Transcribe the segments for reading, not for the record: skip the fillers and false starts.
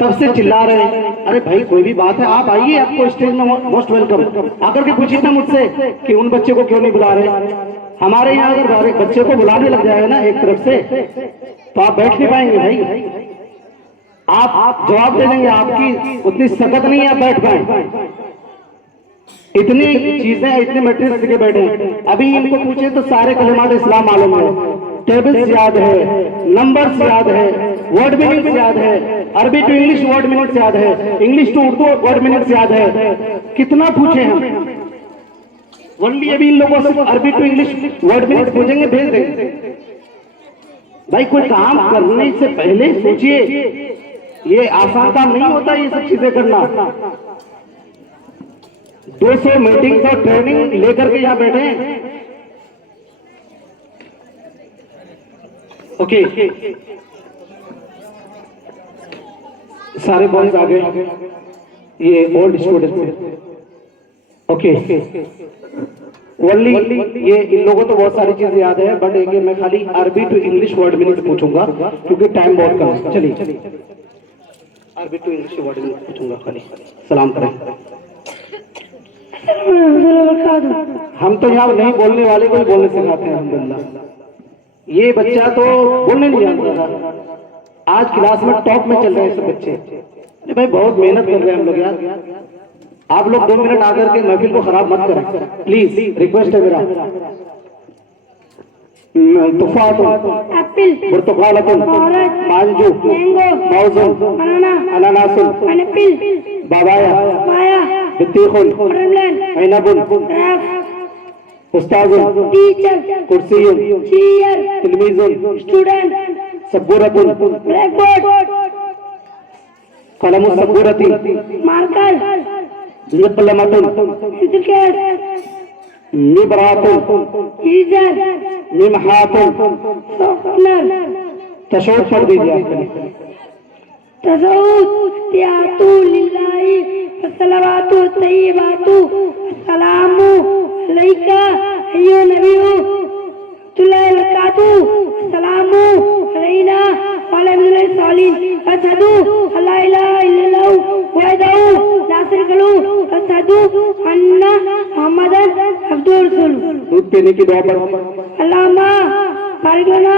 तब से चिल्ला रहे हैं। अरे भाई कोई भी बात है, आप आइए, आपको स्टेज में मोस्ट वेलकम। आकर के पूछिए ना मुझसे कि उन बच्चे को क्यों नहीं बुला रहे। हमारे यहाँ अगर बच्चे को बुलाने लग जाए ना एक तरफ से, तो आप बैठ नहीं पाएंगे भाई। आप जवाब दे देंगे, आपकी उतनी सकत नहीं है आप बैठ पाए। इतनी चीजें, इतने मैट्रिक्स के बैठे हैं। अभी इनको पूछे तो सारे कलिमात इस्लाम मालूम है, टेबल्स याद है, नंबर्स याद है, वर्ड मीनिंग्स याद है, अरबी टू इंग्लिश वर्ड मीनिंग्स याद है, English to Urdu word meanings याद है। कितना पूछे हम, ओनली अभी इन लोगों से अरबी टू इंग्लिश वर्ड मीनिंग्स पूछेंगे, भेज देंगे। भाई कोई काम करने से पहले सोचिए, ये आसान काम नहीं होता ये सब चीजें करना। 200 मीटिंग और ट्रेनिंग लेकर के यहाँ बैठे हैं। ओके, सारे बॉयज आ गए, ये ओल्ड स्टूडेंट। ओके, ओनली ये इन लोगों तो बहुत सारी चीजें याद है, बट एक मैं खाली अरबी टू इंग्लिश वर्ड मीनिंग्स पूछूंगा क्योंकि टाइम बहुत कम है। चलिए अरबी टू इंग्लिश वर्ड मीनिंग्स पूछूंगा, खाली सलाम करें। हम तो यहाँ नहीं बोलने वाले को बोलने सिखाते हैं अल्हम्दुलिल्लाह। ये बच्चा तो बोलने नहीं जानता था, आज क्लास में टॉप में चल रहे हैं सब बच्चे। अरे भाई बहुत मेहनत कर रहे हैं हम लोग यार। आप लोग 2 मिनट आकर के महफिल को खराब मत करें प्लीज, रिक्वेस्ट है मेरा। तुफातुन, एप्पल, बुर्तुकालतुन, मांजू, मैंगो, मौज़ुन, अनानासुन, एप्पल, बाबाया, बित्तीखुन, ऐनबुन, उस्ताजुन, टीचर, कुर्सियुन, चेयर, तिलमीजुन, स्टूडेंट, सबूरतुन, ब्लैकबोर्ड, कलमुस सबूरती, मार्कर, ज़िक़लमतुन, मिबरातुन, ईज़र, मिमहातुन, सॉफ्टनर, तशौद पढ़ दीजिए आपने। तशौद तियातु लिल्लाही वस्सलावातु तय्यिबातु अस्सलामु अलैका अय्युहा नबिय्यु तुल्लाहि बरकातु अस्सलामु अलैना व अला इबादिल्लाहि सालिहीन अशहदु अल्ला इलाहा इल्लल्लाहु वहदहु ला शरीका लहु व अशहदु अन्ना मुहम्मदन अब्दुहु व रसूलुहु। दूध पीने की दुआ पढ़ो। अल्लाहुम्मा बारिक लना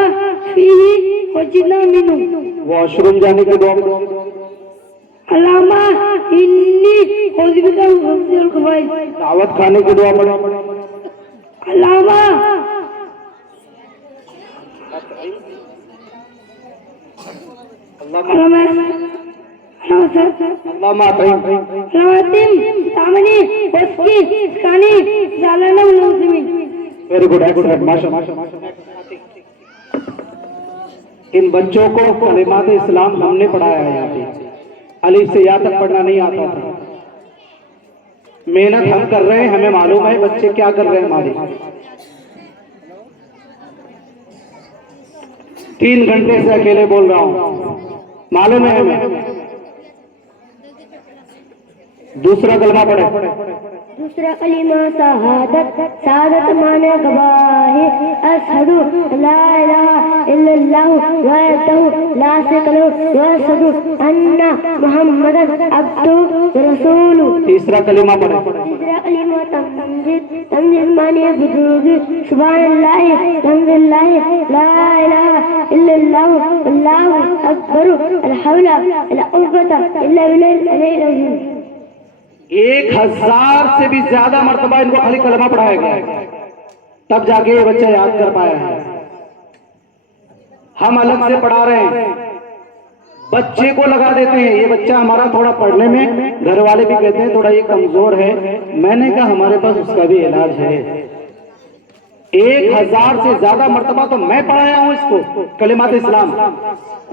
फीही व जिदना मिन्हु। वॉशरूम जाने की दुआ पढ़ो। अल्लाहुम्मा इन्नी औज़ु बिका मिन खुबुसिल ख़बाइस। दावत खाने की दुआ पढ़ो। अल्लाहुम्मा वेरी गुड, माशाअल्लाह। इन बच्चों को कलिमात इस्लाम हमने पढ़ाया है यहाँ पे, अलिफ से या तक पढ़ना नहीं आता था। मेहनत हम कर रहे हैं, हमें मालूम है बच्चे क्या कर रहे हैं हमारे। 3 घंटे से अकेले बोल रहा हूँ, मालूम है हमें। दूसरा कलमा पढ़े। दूसरा कलिमा शहादत, शहादत माने गवाही, अशहदु ला इलाहा इल्लल्लाहु वहदहु ला शरीका लहु व अशहदु अन्ना मुहम्मदन अब्दुहु व रसूलुहु। तीसरा कलिमा पढ़े। तीसरा कलिमा तमजीद, तमजीद माने बुजुर्गी, सुभानअल्लाह अल्हम्दुलिल्लाह ला इलाहा इल्लल्लाहु अल्लाहु अकबर ला हौला वला कुव्वता इल्ला बिल्लाहिल अलिय्यिल अज़ीम। 1000 से भी ज्यादा मर्तबा इनको खाली कलमा पढ़ाया गया है, तब जाके ये बच्चा याद कर पाया है। हम अलग से पढ़ा रहे हैं, बच्चे को लगा देते हैं। ये बच्चा हमारा थोड़ा पढ़ने में, घर वाले भी कहते हैं थोड़ा ये कमजोर है। मैंने कहा हमारे पास उसका भी इलाज है। 1000 से ज्यादा मर्तबा तो मैं पढ़ाया हूं इसको कलिमात इस्लाम।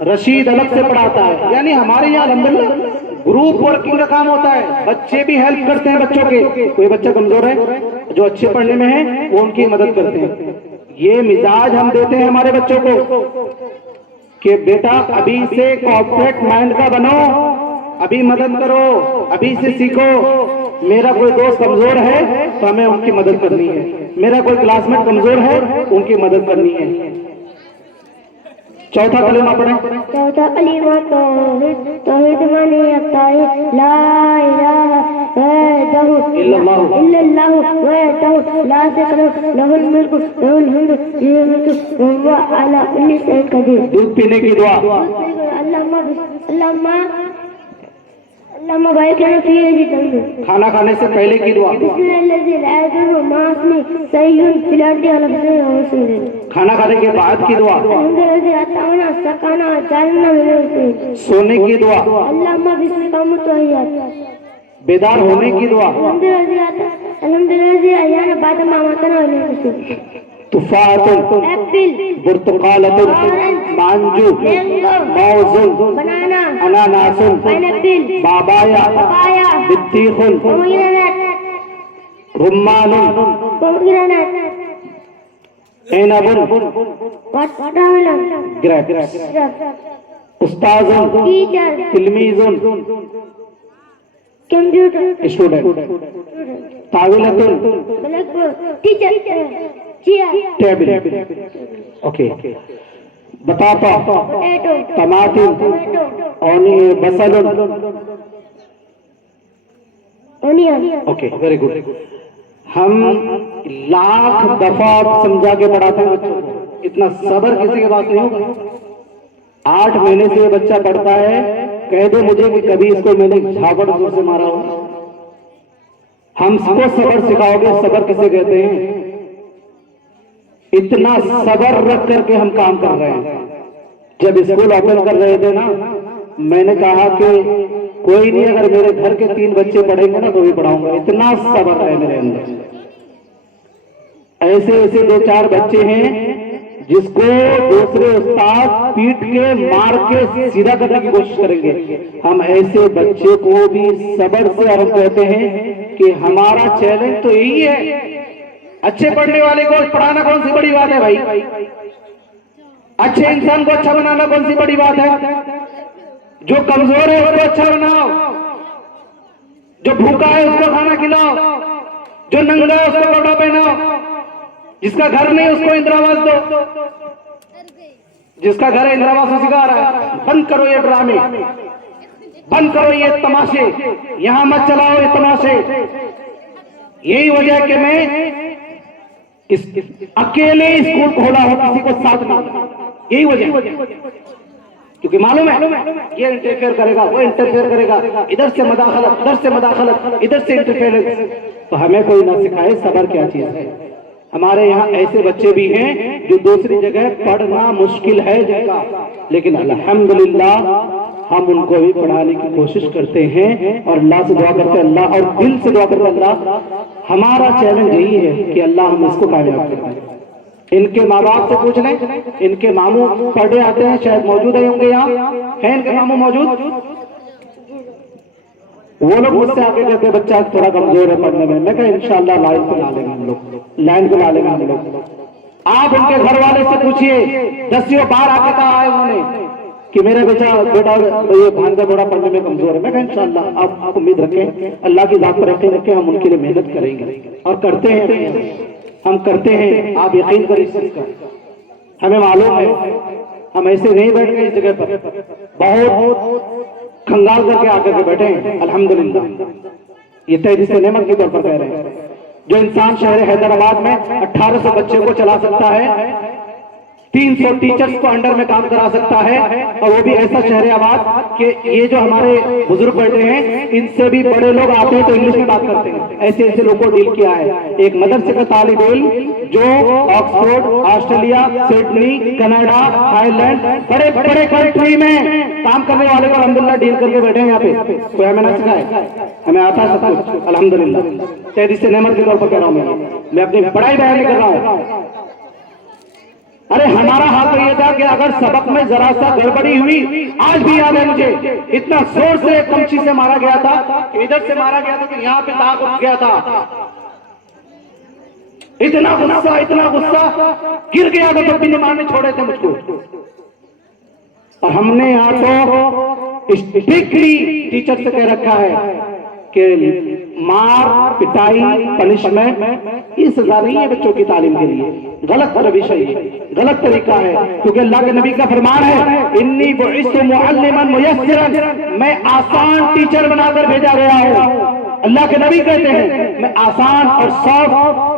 रशीद अलग से पढ़ाता है। यानी हमारे यहाँ अल्हम्दुलिल्लाह ग्रुप वर्किंग का काम होता है, बच्चे भी हेल्प करते हैं बच्चों के। कोई बच्चा कमजोर है, जो अच्छे पढ़ने में है, वो उनकी मदद करते हैं। ये मिजाज हम देते हैं हमारे बच्चों को कि बेटा अभी से कॉर्पोरेट माइंड का बनो, अभी मदद करो, अभी से सीखो। मेरा कोई दोस्त कमजोर है तो हमें उनकी मदद करनी है, मेरा कोई क्लासमेट कमजोर है उनकी मदद करनी है। चौथा कलमा पढ़े। चौथा कलीमा तौहीद। तौहीद माने अताई ला इलाहा इल्लल्लाहु वहदहु ला शरीका लहु लहुल मुल्कु लहुल हम्दु व हुवा अला कुल्ली शैइन कदीर। दूध पीने की दुआ। अल्लाहुम्मा बारिक लना फी हज़ी तमर। खाना खाने से पहले की दुआ। बिस्मिल्लाहिर्रहमानिर्रहीम ला यदुर्रु मा इस्मिही शैउन फिल अर्दि वला फिस समाई। खाना खाने के बाद की दुआ। अल्हम्दुलिल्लाहि अतावना सकाना जालना मिन। सोने की दुआ। अल्लाहुम्मा बिस्मिका अमूतु व अहया। बेदार होने की दुआ। अल्हम्दुलिल्लाहि अहयाना बाद मा अमातना व इलैहिल नुशूर। तुफातुन, एप्पल, बुर्तुकालतुन, मांजू, मौजुन, बनाना, अनानासुन, पाइनएप्पल, बाबाया, पपाया, बित्तीखुन, पोमीग्रेनेट, रुम्मानुन, पोमीग्रेनेट, एनबुन, वाटरमेलन, ग्रेप्स, उस्ताजुन, टीचर, तिलमीजुन, कंप्यूटर, स्टूडेंट, ताविलतुन, blackboard, teacher, chair, table. Okay. बताता, पोटैटो, टमाटर, टोमेटो, बसलुन। ओनियन। Okay, very good. हम लाख दफा समझा के पढ़ाते हैं बच्चों को, इतना सब्र किसी के पास नहीं होगा। 8 महीने से ये बच्चा पढ़ता है, कह दे मुझे कि कभी इसको मैंने झापड़ जोर से मारा हो। हम सबको सब्र सिखाओगे, सब्र किसे कहते हैं? इतना सब्र रख करके हम काम कर रहे हैं। जब स्कूल ओपन कर रहे थे ना, मैंने कहा कि कोई नहीं, अगर मेरे घर के 3 बच्चे पढ़ेंगे ना तो भी पढ़ाऊंगा। इतना सब्र है मेरे अंदर। ऐसे ऐसे 2-4 बच्चे हैं जिसको दूसरे उस्ताद पीट के मार के सीधा करने की कोशिश करेंगे। हम ऐसे बच्चे को भी सब्र से, और हम कहते हैं कि हमारा चैलेंज तो यही है। अच्छे पढ़ने वाले को पढ़ाना कौन सी बड़ी बात है भाई? अच्छे इंसान को अच्छा बनाना कौन सी बड़ी बात है? जो कमजोर है उसको अच्छा बनाओ, जो भूखा है उसको खाना खिलाओ, जो नंगा है उसको कपड़ा पहनाओ, जिसका घर नहीं उसको इंदिरावास दो, जिसका घर है इंदिरावास उसी का आ रहा है। बंद करो ये ड्रामे, बंद करो ये तमाशे, यहां मत चलाओ ये तमाशे। यही वजह है कि मैं अकेले स्कूल खोला हो, किसी को साथ नहीं। यही वजह, क्योंकि मालूम है ये इंटरफेयर करेगा, वो इंटरफेयर करेगा, इधर से मदाखलत, उधर से मदाखलत, इधर से इंटरफेरेंस। तो हमें कोई ना सिखाए सब्र क्या चीज है। हमारे यहाँ ऐसे बच्चे भी हैं जो दूसरी जगह पढ़ना मुश्किल है जिनका, लेकिन अल्हम्दुलिल्लाह हम उनको भी पढ़ाने की कोशिश करते हैं और अल्लाह से दुआ करते हैं, अल्लाह, और दिल से दुआ करते हैं अल्लाह। हमारा चैलेंज यही है कि अल्लाह हम इसको कामयाब करें। इनके माँ बाप से पूछ लें, इनके मामू पढ़े आते हैं, शायद मौजूद है होंगे, यहाँ है इनके मामू मौजूद? वो लोग मुझसे आके कहते हैं बच्चा थोड़ा कमजोर है पढ़ने में। मैं कहा इंशाल्लाह लाइन पे ला लेंगे हम लोग, लाइन पे ला लेंगे हम लोग। आप उनके घर वाले से पूछिए, 10 बार आके कहा है उन्होंने कि मेरा बेटा ये भांजा थोड़ा पढ़ने में कमजोर है। मैं कहा इंशाल्लाह आप उम्मीद रखें, अल्लाह की जात पर रखें, हम उनके लिए मेहनत करेंगे और करते हैं, हम करते हैं। आप यकीन करें इस चीज का, हमें मालूम है हम ऐसे नहीं बैठ गए इस जगह पर, बहुत खंगाल करके आकर के बैठे हैं। अल्हम्दुलिल्लाह ये तहदीस नेमत के तौर पर कह रहे हैं। जो इंसान शहर हैदराबाद में 1800 बच्चे को चला सकता है, 300 टीचर्स को अंडर में काम करा सकता है, और वो भी ऐसा शहर आबाद कि ये जो हमारे बुजुर्ग बैठे हैं इनसे भी बड़े लोग आते हैं तो इंग्लिश में बात करते हैं। ऐसे ऐसे लोगों को डील किया है। एक मदरसे का तालिब इल्म जो Oxford, Australia, Sydney, Canada, Thailand, बड़े बड़े कंट्री में काम करने वाले को अल्हम्दुलिल्लाह डील करके बैठे हैं यहाँ पे। कोई हमें ना सिखाए, हमें आता है सब कुछ अल्हम्दुलिल्लाह। तहदीस नेमत के तौर पर कह रहा हूँ, मैं अपनी पढ़ाई बयान नहीं कर रहा हूँ। अरे हमारा हाल तो ये था कि अगर सबक में जरा सा गड़बड़ी हुई, आज भी याद है मुझे, इतना जोर से कमची से मारा गया था, इधर से मारा गया था तो यहाँ पे दाग उठ गया था। इतना गुस्सा, गिर गया था तब भी नहीं मारने छोड़े थे मुझको। और हमने यहाँ तो स्ट्रिक्टली टीचर से कह रखा है कि मार पिटाई पनिशमेंट ये सजा नहीं है बच्चों की तालीम के लिए। गलत रविश है, गलत तरीका है, क्योंकि अल्लाह के नबी का फरमान है इन्नी बुइस्तु मुअल्लिमन मुयस्सिरन, मैं आसान टीचर बनाकर भेजा गया हूँ। अल्लाह के नबी कहते हैं मैं आसान और सॉफ्ट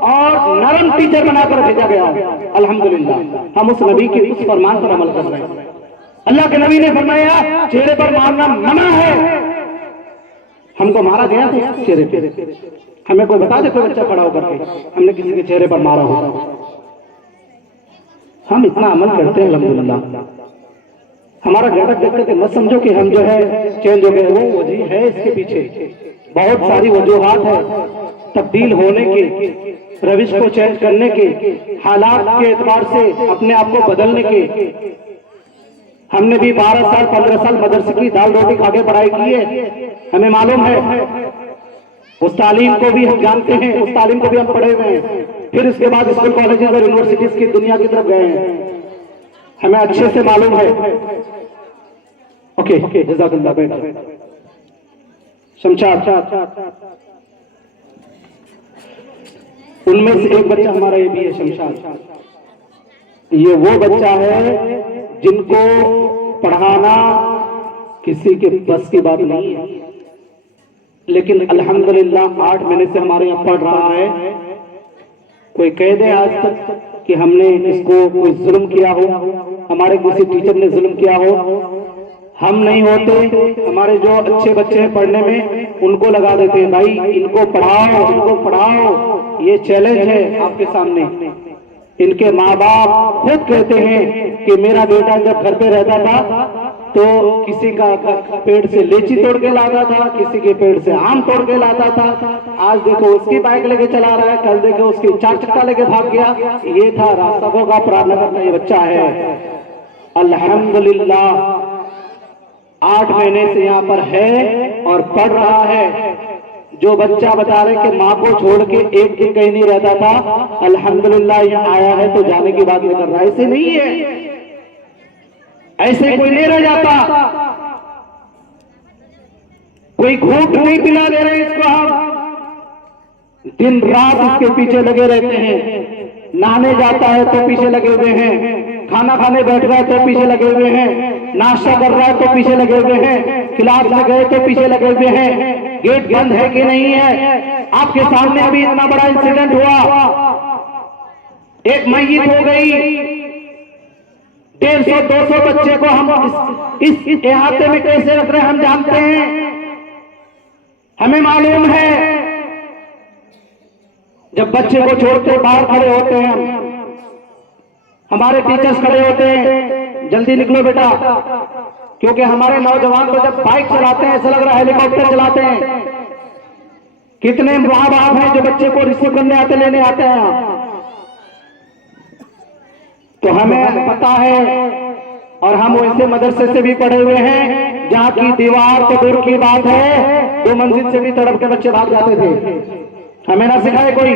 और नरम टीचर बनाकर भेजा गया हूँ। अल्हम्दुलिल्लाह हम उस नबी के उस फरमान पर अमल कर रहे हैं। अल्लाह के नबी ने फरमाया चेहरे पर मारना मना है। हमको मारा गया था चेहरे पे, हमें कोई बता दे कोई बच्चा खड़ा होकर के हमने किसी के चेहरे पर मारा हो। हम इतना अमल करते हैं अल्हम्दुलिल्लाह। हमारा गैरत देख करके मत समझो कि हम जो है चेंज हो गए, वो वजह है इसके पीछे बहुत सारी वजूहात है तब्दील होने के, रविश को चेंज करने के, हालात के एतबार से अपने आप को बदलने के। हमने भी 12 साल 15 साल मदरसे की दाल रोटी खा के पढ़ाई की है, हमें मालूम है। उस तालीम को भी हम जानते हैं, उस तालीम को भी हम पढ़े हुए हैं। फिर उसके बाद स्कूल कॉलेजेस और यूनिवर्सिटीज की दुनिया की तरफ गए हैं, हमें अच्छे से मालूम है। ओके जज़ाकल्लाह। बैठ शमशाद, उनमें से एक बच्चा हमारा ये भी है शमशाद। ये वो बच्चा है जिनको पढ़ाना किसी के बस की बात नहीं है, लेकिन अल्हम्दुलिल्लाह 8 महीने से हमारे यहाँ पढ़ रहा है। कोई कह दे आज तक कि हमने इसको कोई जुल्म किया हो, हमारे किसी टीचर ने जुल्म किया हो, हम नहीं होते। हमारे जो अच्छे बच्चे हैं पढ़ने में उनको लगा देते हैं भाई इनको पढ़ाओ, इनको पढ़ाओ। ये चैलेंज है आपके सामने। इनके माँ बाप खुद कहते हैं कि मेरा बेटा जब घर पे रहता था तो किसी का पेड़ से लीची तोड़ के लाता था, किसी के पेड़ से आम तोड़ के लाता था। आज देखो उसकी बाइक लेके चला रहा है, कल देखो उसकी 4 चक्का लेके भाग गया। ये था रास्ता का प्रार्थना का ये बच्चा है। अल्हम्दुलिल्लाह 8 महीने से यहाँ पर है और पढ़ रहा है। जो बच्चा बता रहे कि माँ को छोड़ के एक दिन कहीं नहीं रहता था, अल्हम्दुलिल्लाह यहाँ आया है तो जाने की बात नहीं कर रहा। ऐसे नहीं है, ऐसे कोई नहीं रह जाता। कोई घूंट नहीं पिला दे रहे इसको, हम दिन रात इसके पीछे लगे रहते हैं। नहाने जाता है तो पीछे लगे हुए हैं, खाना खाने बैठ रहा है तो पीछे लगे हुए हैं, नाश्ता कर रहा है तो पीछे लगे हुए हैं, क्लास में गए तो पीछे लगे हुए हैं। गेट बंद है कि नहीं है? आपके सामने अभी इतना बड़ा इंसिडेंट हुआ, एक मैयत हो गई, 150-200 बच्चे को हम इस इहाते में कैसे रख रहे हैं हम जानते हैं, हमें मालूम है। जब बच्चे को छोड़ते बाहर खड़े होते हैं हमारे टीचर्स खड़े होते हैं, जल्दी निकलो बेटा, क्योंकि हमारे नौजवान तो जब बाइक चलाते हैं ऐसा लग रहा है हेलीकॉप्टर चलाते हैं। कितने माँ बाप हैं जो बच्चे को रिसीव करने आते लेने आते हैं। तो हमें पता है, और हम वैसे मदरसे से भी पढ़े हुए हैं जहाँ की दीवार तो दूर की बात है 2 मंजिल से भी तड़प के बच्चे भाग जाते थे। हमें ना सिखाए कोई,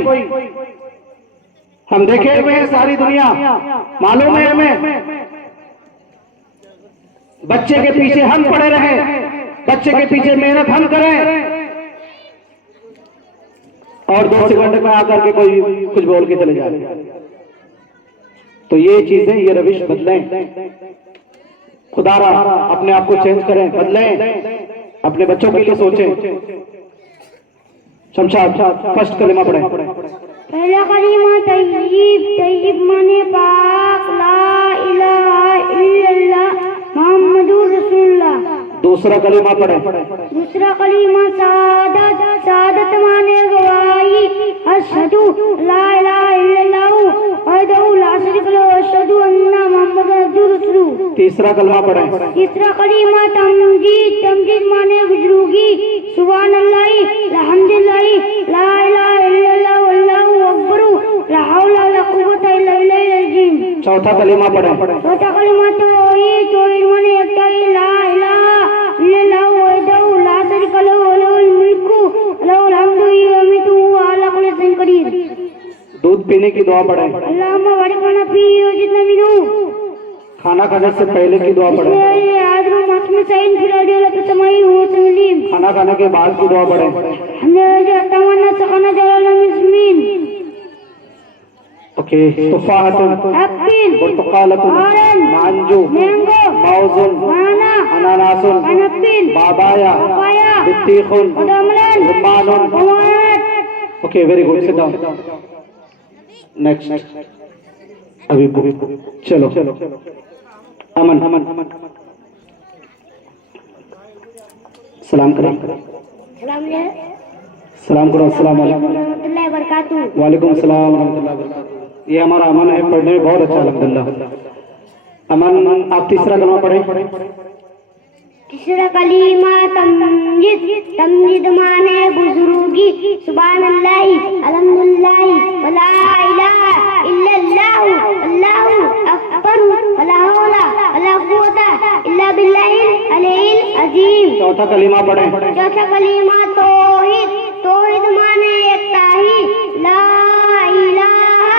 हम देखे हुए हैं सारी दुनिया, मालूम है हमें। बच्चे के पीछे हम पड़े रहे, बच्चे के पीछे मेहनत हम करें, और 2 सेकंड में आकर के कोई कुछ बोल के चले जाए। तो ये चीजें, ये रविश बदलें, खुदारा अपने आप को चेंज करें, बदलें, अपने बच्चों के लिए सोचें। शमशाद फर्स्ट कलिमा पढ़ें। पहला कलिमा तय्यब, तय्यब माने पाक, ला इलाहा इल्लल्लाह मुहम्मदुर रसूलुल्लाह। दूसरा कलिमा पढ़ें। दूसरा कलिमा सादत, सादत माने गवाही, अशहदु ला इलाहा इल्लल्लाह वहदहु ला शरीका लहु व अशहदु अन्ना मुहम्मदन अब्दुहु रसूलुहु। तीसरा कलिमा पढ़ें। तीसरा कलिमा तमजीद, तमजीद माने बुजुर्गी, सुभानअल्लाह अल्हम्दुलिल्लाह ला इलाहा इल्लल्लाह वल्लाहु अकबर ला हौला वला कुव्वता इल्ला बिल्लाहिल अज़ीम। चौथा कलिमा पढ़ें। चौथा कलिमा तौहीद, तौहीद माने एकता, ला इलाहा इल्लल्लाह वहदहु ला शरीका लहु व लहुल मुल्कु व लहुल हम्दु व यमीतु व अला कुल्लि शैइन कदीर। दूध पीने की दुआ पढ़ें। अल्लाहुम्मा बारिक लना फीही व ज़िदना मिन्हु। खाना खाने से पहले की दुआ पढ़ें। मातमी सैन फिलाडी ला तसमाई हो तमलीम खाना खाने के बाद की दुआ पढ़े। हमने जो तमन्ना सखना जलाल मिस्मीन ओके तुफाहतुन एप्पल पुर्तकालतुन ऑरेंज मांजू मैंगो मौजुन बनाना अनानासुन पाइनएप्पल बाबाया पपाया बित्तीखुन वाटरमेलन रुम्मानुन pomegranate okay very good sit down next अभी चलो अमन सलाम करें सलाम ले सलाम करो अस्सलाम वालेकुम रहमतुल्लाहि व बरकातहू वालेकुम सलाम रहमतुल्लाहि व बरकातहू। ये हमारा अमन है, पढ़ने में बहुत अच्छा अल्हम्दुलिल्लाह। अमन आप तीसरा कलमा पढ़े। तीसरा कलीमा तमजीद तमजीद माने बुजुर्गी सुभानअल्लाह अल्हम्दुलिल्लाह वला इलाहा इल्लल्लाह अल्लाहु अकबर वला हौला वला कुव्वता इल्ला बिल्लाहिल अलील अजीम। चौथा कलीमा पढ़े। चौथा कलीमा तौहीद तौहीद माने एकता ही ला इलाहा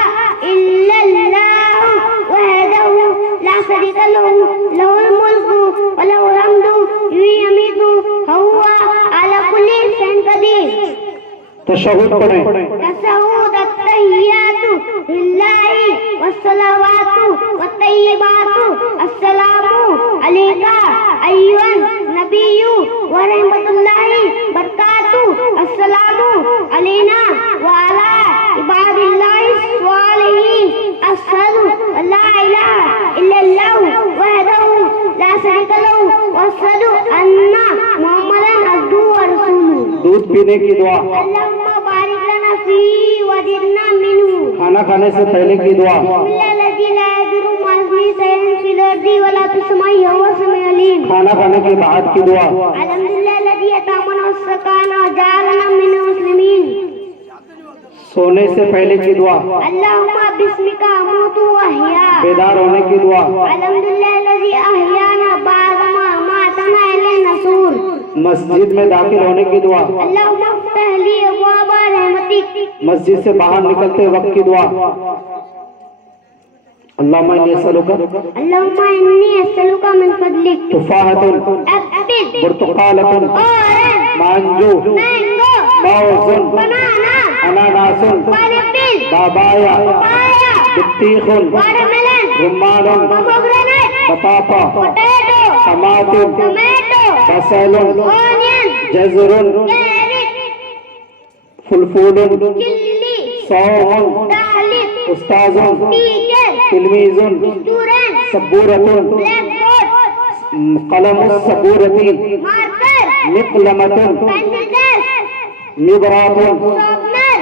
इल्लल्लाह वहदहु ला शरीका लहु लहुल मुल्कु व लहुल हम्दु युमीतु हुवा अला कुल्ली शैइन कदीर। तशहुद पढ़े। तशहुद अत्तहियातु लिल्लाहि वस्सलावातु वत्तय्यिबातु अस्सलामु अलैका अय्युहन नबिय्यु व रहमतुल्लाहि बरकातु अस्सलामु अलैना व अला इबादिल्लाहि स्वालिहीन अशहदु अल्ला इलाहा इल्लल्लाह वहदहु ला शरीका लहु व अशहदु अन्ना मुहम्मदन अब्दुहु व रसूलुहु। दूध पीने की दुआ। अल्लाहुम्मा बारिक लना फी वजिदना मिनहु। खाना खाने से पहले की दुआ। बिस्मिल्लाहिर्रहमानिर्रहीम ला यदुरु मास्मी सैन फिल अर्दी वला फिस्समाई हुवा समीउल अलीम। खाना खाने के बाद की दुआ। अल्हम्दुलिल्लाह लज़ी अतामना वस्सकाना जअलना मिनल मुस्लिमीन। सोने से पहले की दुआ। अल्लाहुम्मा बिस्मिका अमूतु व अहया। बेदार होने की दुआ। अल्हम्दुलिल्लाह लज़ी अहयाना बअदमा मातना इलैहि नशूर। मस्जिद में दाखिल होने की दुआ। अल्लाहुम्मा फ़्तह ली अब्वाबा रहमतिक। मस्जिद से बाहर निकलते वक्त की दुआ। अल्लाहुम्मा इन्नी अस्अलुका अल्लाहुम्मा इन्नी अस्अलुका मिन फदलिक तुफाहतुन एप्पल पुर्तकालतुन ऑरेंज मांजू मैंगो मौजुन बनाना अनानासुन पाइनएप्पल बाबाया पपाया बित्तीखुन वाटरमेलन रुम्मानुन पोमेग्रेनेट बतापा पोटैटो टमाटुन टोमेटो बसलुन ऑनियन जज़रुन कैरेट फुलफूलुन चिल्ली सौमुन तालिब उस्ताजुन टीचर तिलमीजुन स्टूडेंट सबूरतुन ब्लैक बोर्ड कलमुस सबूरती मार्कर मिक़लमतुन पेंसिल केस मिबरातुन शॉर्पनर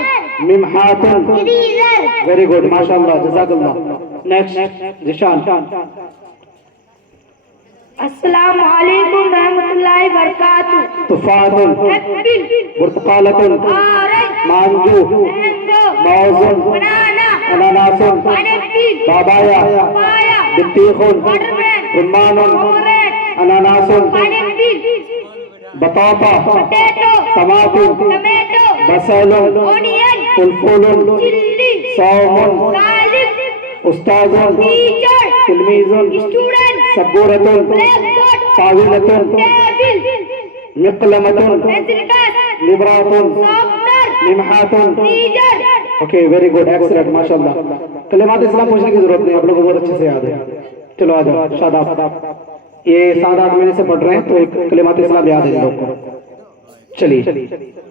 मिमहातुन। इरेजर। वेरी गुड माशाअल्लाह जज़ाकल्लाह। नेक्स्ट जिशान। अस्सलामु अलैकुम रहमतुल्लाहि बरकातहू। तुफातुन एप्पल पुर्तकालतुन ऑरेंज मांजू मैंगो मौजुन बनाना अनानासुन पाइनएप्पल बाबाया पपाया बित्तीखुन वाटरमेलन रुम्मानुन पोमेग्रेनेट अनानासुन पाइनएप्पल बतापा पोटैटो टमाटुन टोमेटो बसलुन ऑनियन फुलफूलुन चिल्ली सौमुन तालिब उस्ताजुन टीचर तिलमीजुन स्टूडेंट सबूरतुन ब्लैक बोर्ड तावीलतुन टेबल मिक़लमतुन पेंसिल केस मिबरातुन शॉर्पनर मिमहातुन। Eraser. Okay very good excellent माशाल्लाह। कलिमात इस्लाम पूछने की जरूरत नहीं, आप लोगों को बहुत अच्छे से याद है। चलो आ जाओ शादाब। ये 7-8 महीने से पढ़ रहे हैं तो एक कलिमात इस्लाम याद है इन लोग को। चलिए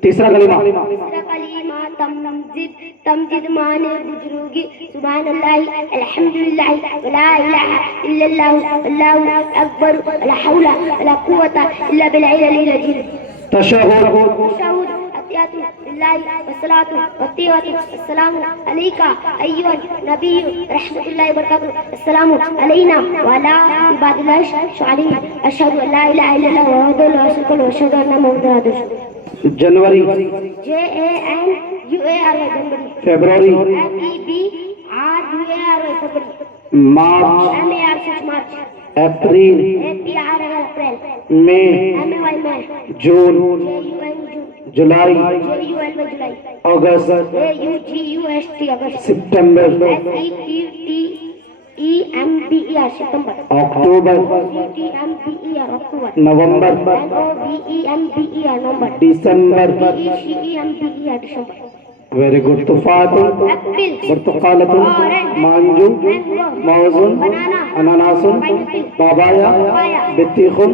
तीसरा कलिमा। तीसरा कलीमा तमजीद तमजीद माने बुजुर्गी सुभानअल्लाह अल्हम्दुलिल्लाह वला इलाहा इल्लल्लाह अल्लाहु अकबर वला हौला वला कुव्वता इल्ला बिल्लाहिल अलील अजीम। तशहुद तशहुद अत्तहियातु लिल्लाहि वस्सलातु वत्तय्यिबातु अस्सलामु अलैका अय्युहन नबिय्यु रहमतुल्लाहि व बरकातहू अस्सलामु अलैना व अला इबादिल्लाहि स्वालिहीन अशहदु अल्ला इलाहा इल्लल्लाह वहदहु ला शरीका लहु व अशहदु अन्ना मुहम्मदन अब्दुहु व रसूलुहु। जनवरी JANUARY जनवरी। फरवरी FEBRUARY फरवरी। मार्च MARCH मार्च। अप्रैल APRIL अप्रैल। मई MAY मई। जून JUN जून। जुलाई JULY जुलाई। अगस्त AUGUST अगस्त। सितंबर CTMBER सितंबर, अक्टूबर, CTMBER अक्टूबर, नवंबर, NOVEMBER नवंबर, दिसंबर, DECEMBER दिसंबर, वेरी गुड। तुफातुन, अप्रैल, बुर्तकालतुन, मांजू, मौजुन, अनानासुन, बाबाया, बित्तीखुन,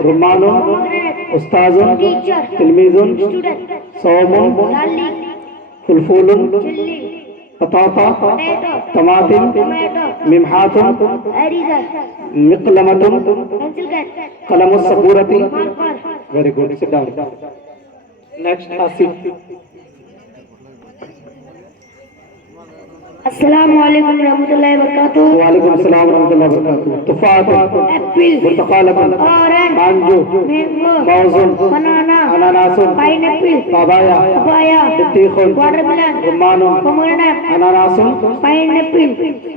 रुमानुन, उस्ताजुन, टीचर, तिलमीजुन, स्टूडेंट, सौमुन, लाली, फुलफुलुन, चिल्ली, पताता, पोटैटो, तमातिम, टमाटो, मिमहातुन, एरीजर, मिकलमतुन, पेंसिल गन, कलमुस सबूरती। Marker. Very good, sit down. Next Asif. अस्सलाम वालेकुम रहमतुल्लाहि व बरकातुहू। वालेकुम अस्सलाम रहमतुल्लाहि व बरकातुहू। तुफातुन, एप्पल, बुर्तकालतुन, ऑरेंज, मांजू, मैंगो, मौजुन, बनाना, अनानासुन, पाइनएप्पल, बाबाया, पपाया, बित्तीखुन, वाटरमेलन, रुमानुन, पोमेग्रेनेट, अनानासुन, पाइनएप्पल,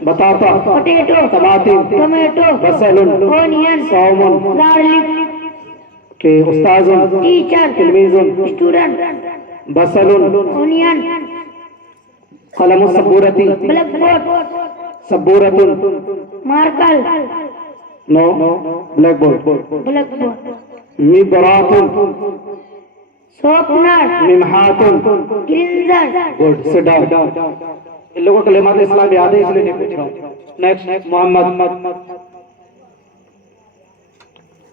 बताता, पोटैटो, तमातिम, टोमेटो, बसलुन, ओनियन, सौमुन, गार्लिक, के उस्ताजुन, टीचर, तिलमीजुन, स्टूडेंट, बसलुन, ओनियन, कलमुस सबूरती, ब्लैक बोर्ड, सबूरतुन, marker, no, black board, black board, मिबरातुन, शॉर्पनर, मिमहातुन। Cleanser, good, sit down. इन लोगों को कलेमात इस्लाम याद है इसलिए नहीं पूछ रहा हूँ। नेक्स्ट मोहम्मद।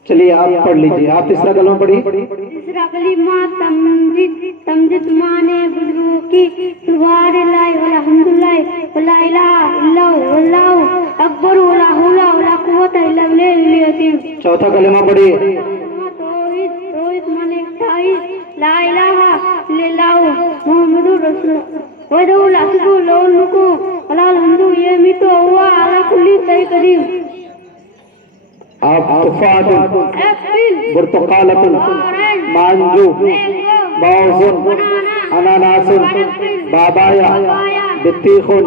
चलिए आप पढ़ लीजिए, आप तीसरा कलमा पढ़िए। तीसरा कलीमा तमजीद, तमजीद माने बुजुर्गों की सुभानिल्लाह वल्हम्दुलिल्लाह वला इलाहा इल्लल्लाह वल्लाहु अकबर वला हौला वला कुव्वता इल्ला बिल्लाहिल अज़ीम। चौथा कलमा पढ़िए। तौहीद, तौहीद माने इकताईद, ला इलाहा इल्लल्लाह मुहम्मदुर रसूलुल्लाह वहदहु ला शुरीका लहु मुल्कु वलहुल हम्दु यमीतु हुवा अला कुल्ली शैइन कदीर। आप तुफातुन, एप्पल, बुर्तकालतुन, ऑरेंज, मांजू, मैंगो, मौजुन, बनाना, अनानासुन, बाबाया, बित्तीखुन,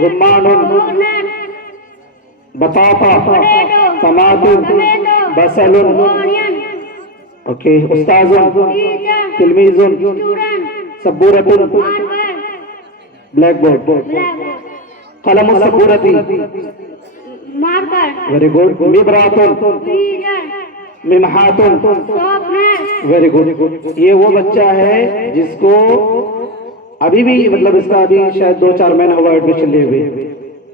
रुमानुन, कोकोनट, बताता, पोटैटो, तमातिम, टमाटो, बसलुन। ऑनियन, ओके, उस्ताजुन, टीचर, तिलमीजुन, स्टूडेंट, सबूरतुन, marker, black board, black board, कलमुस सबूरती। Marker, very good. मिबरातुन, टीचर, मिमहातुन। Sharpener, very good. ये वो बच्चा है जिसको अभी भी मतलब इसका अभी शायद 2-4 महीने हुआ एडमिशन लिए हुए।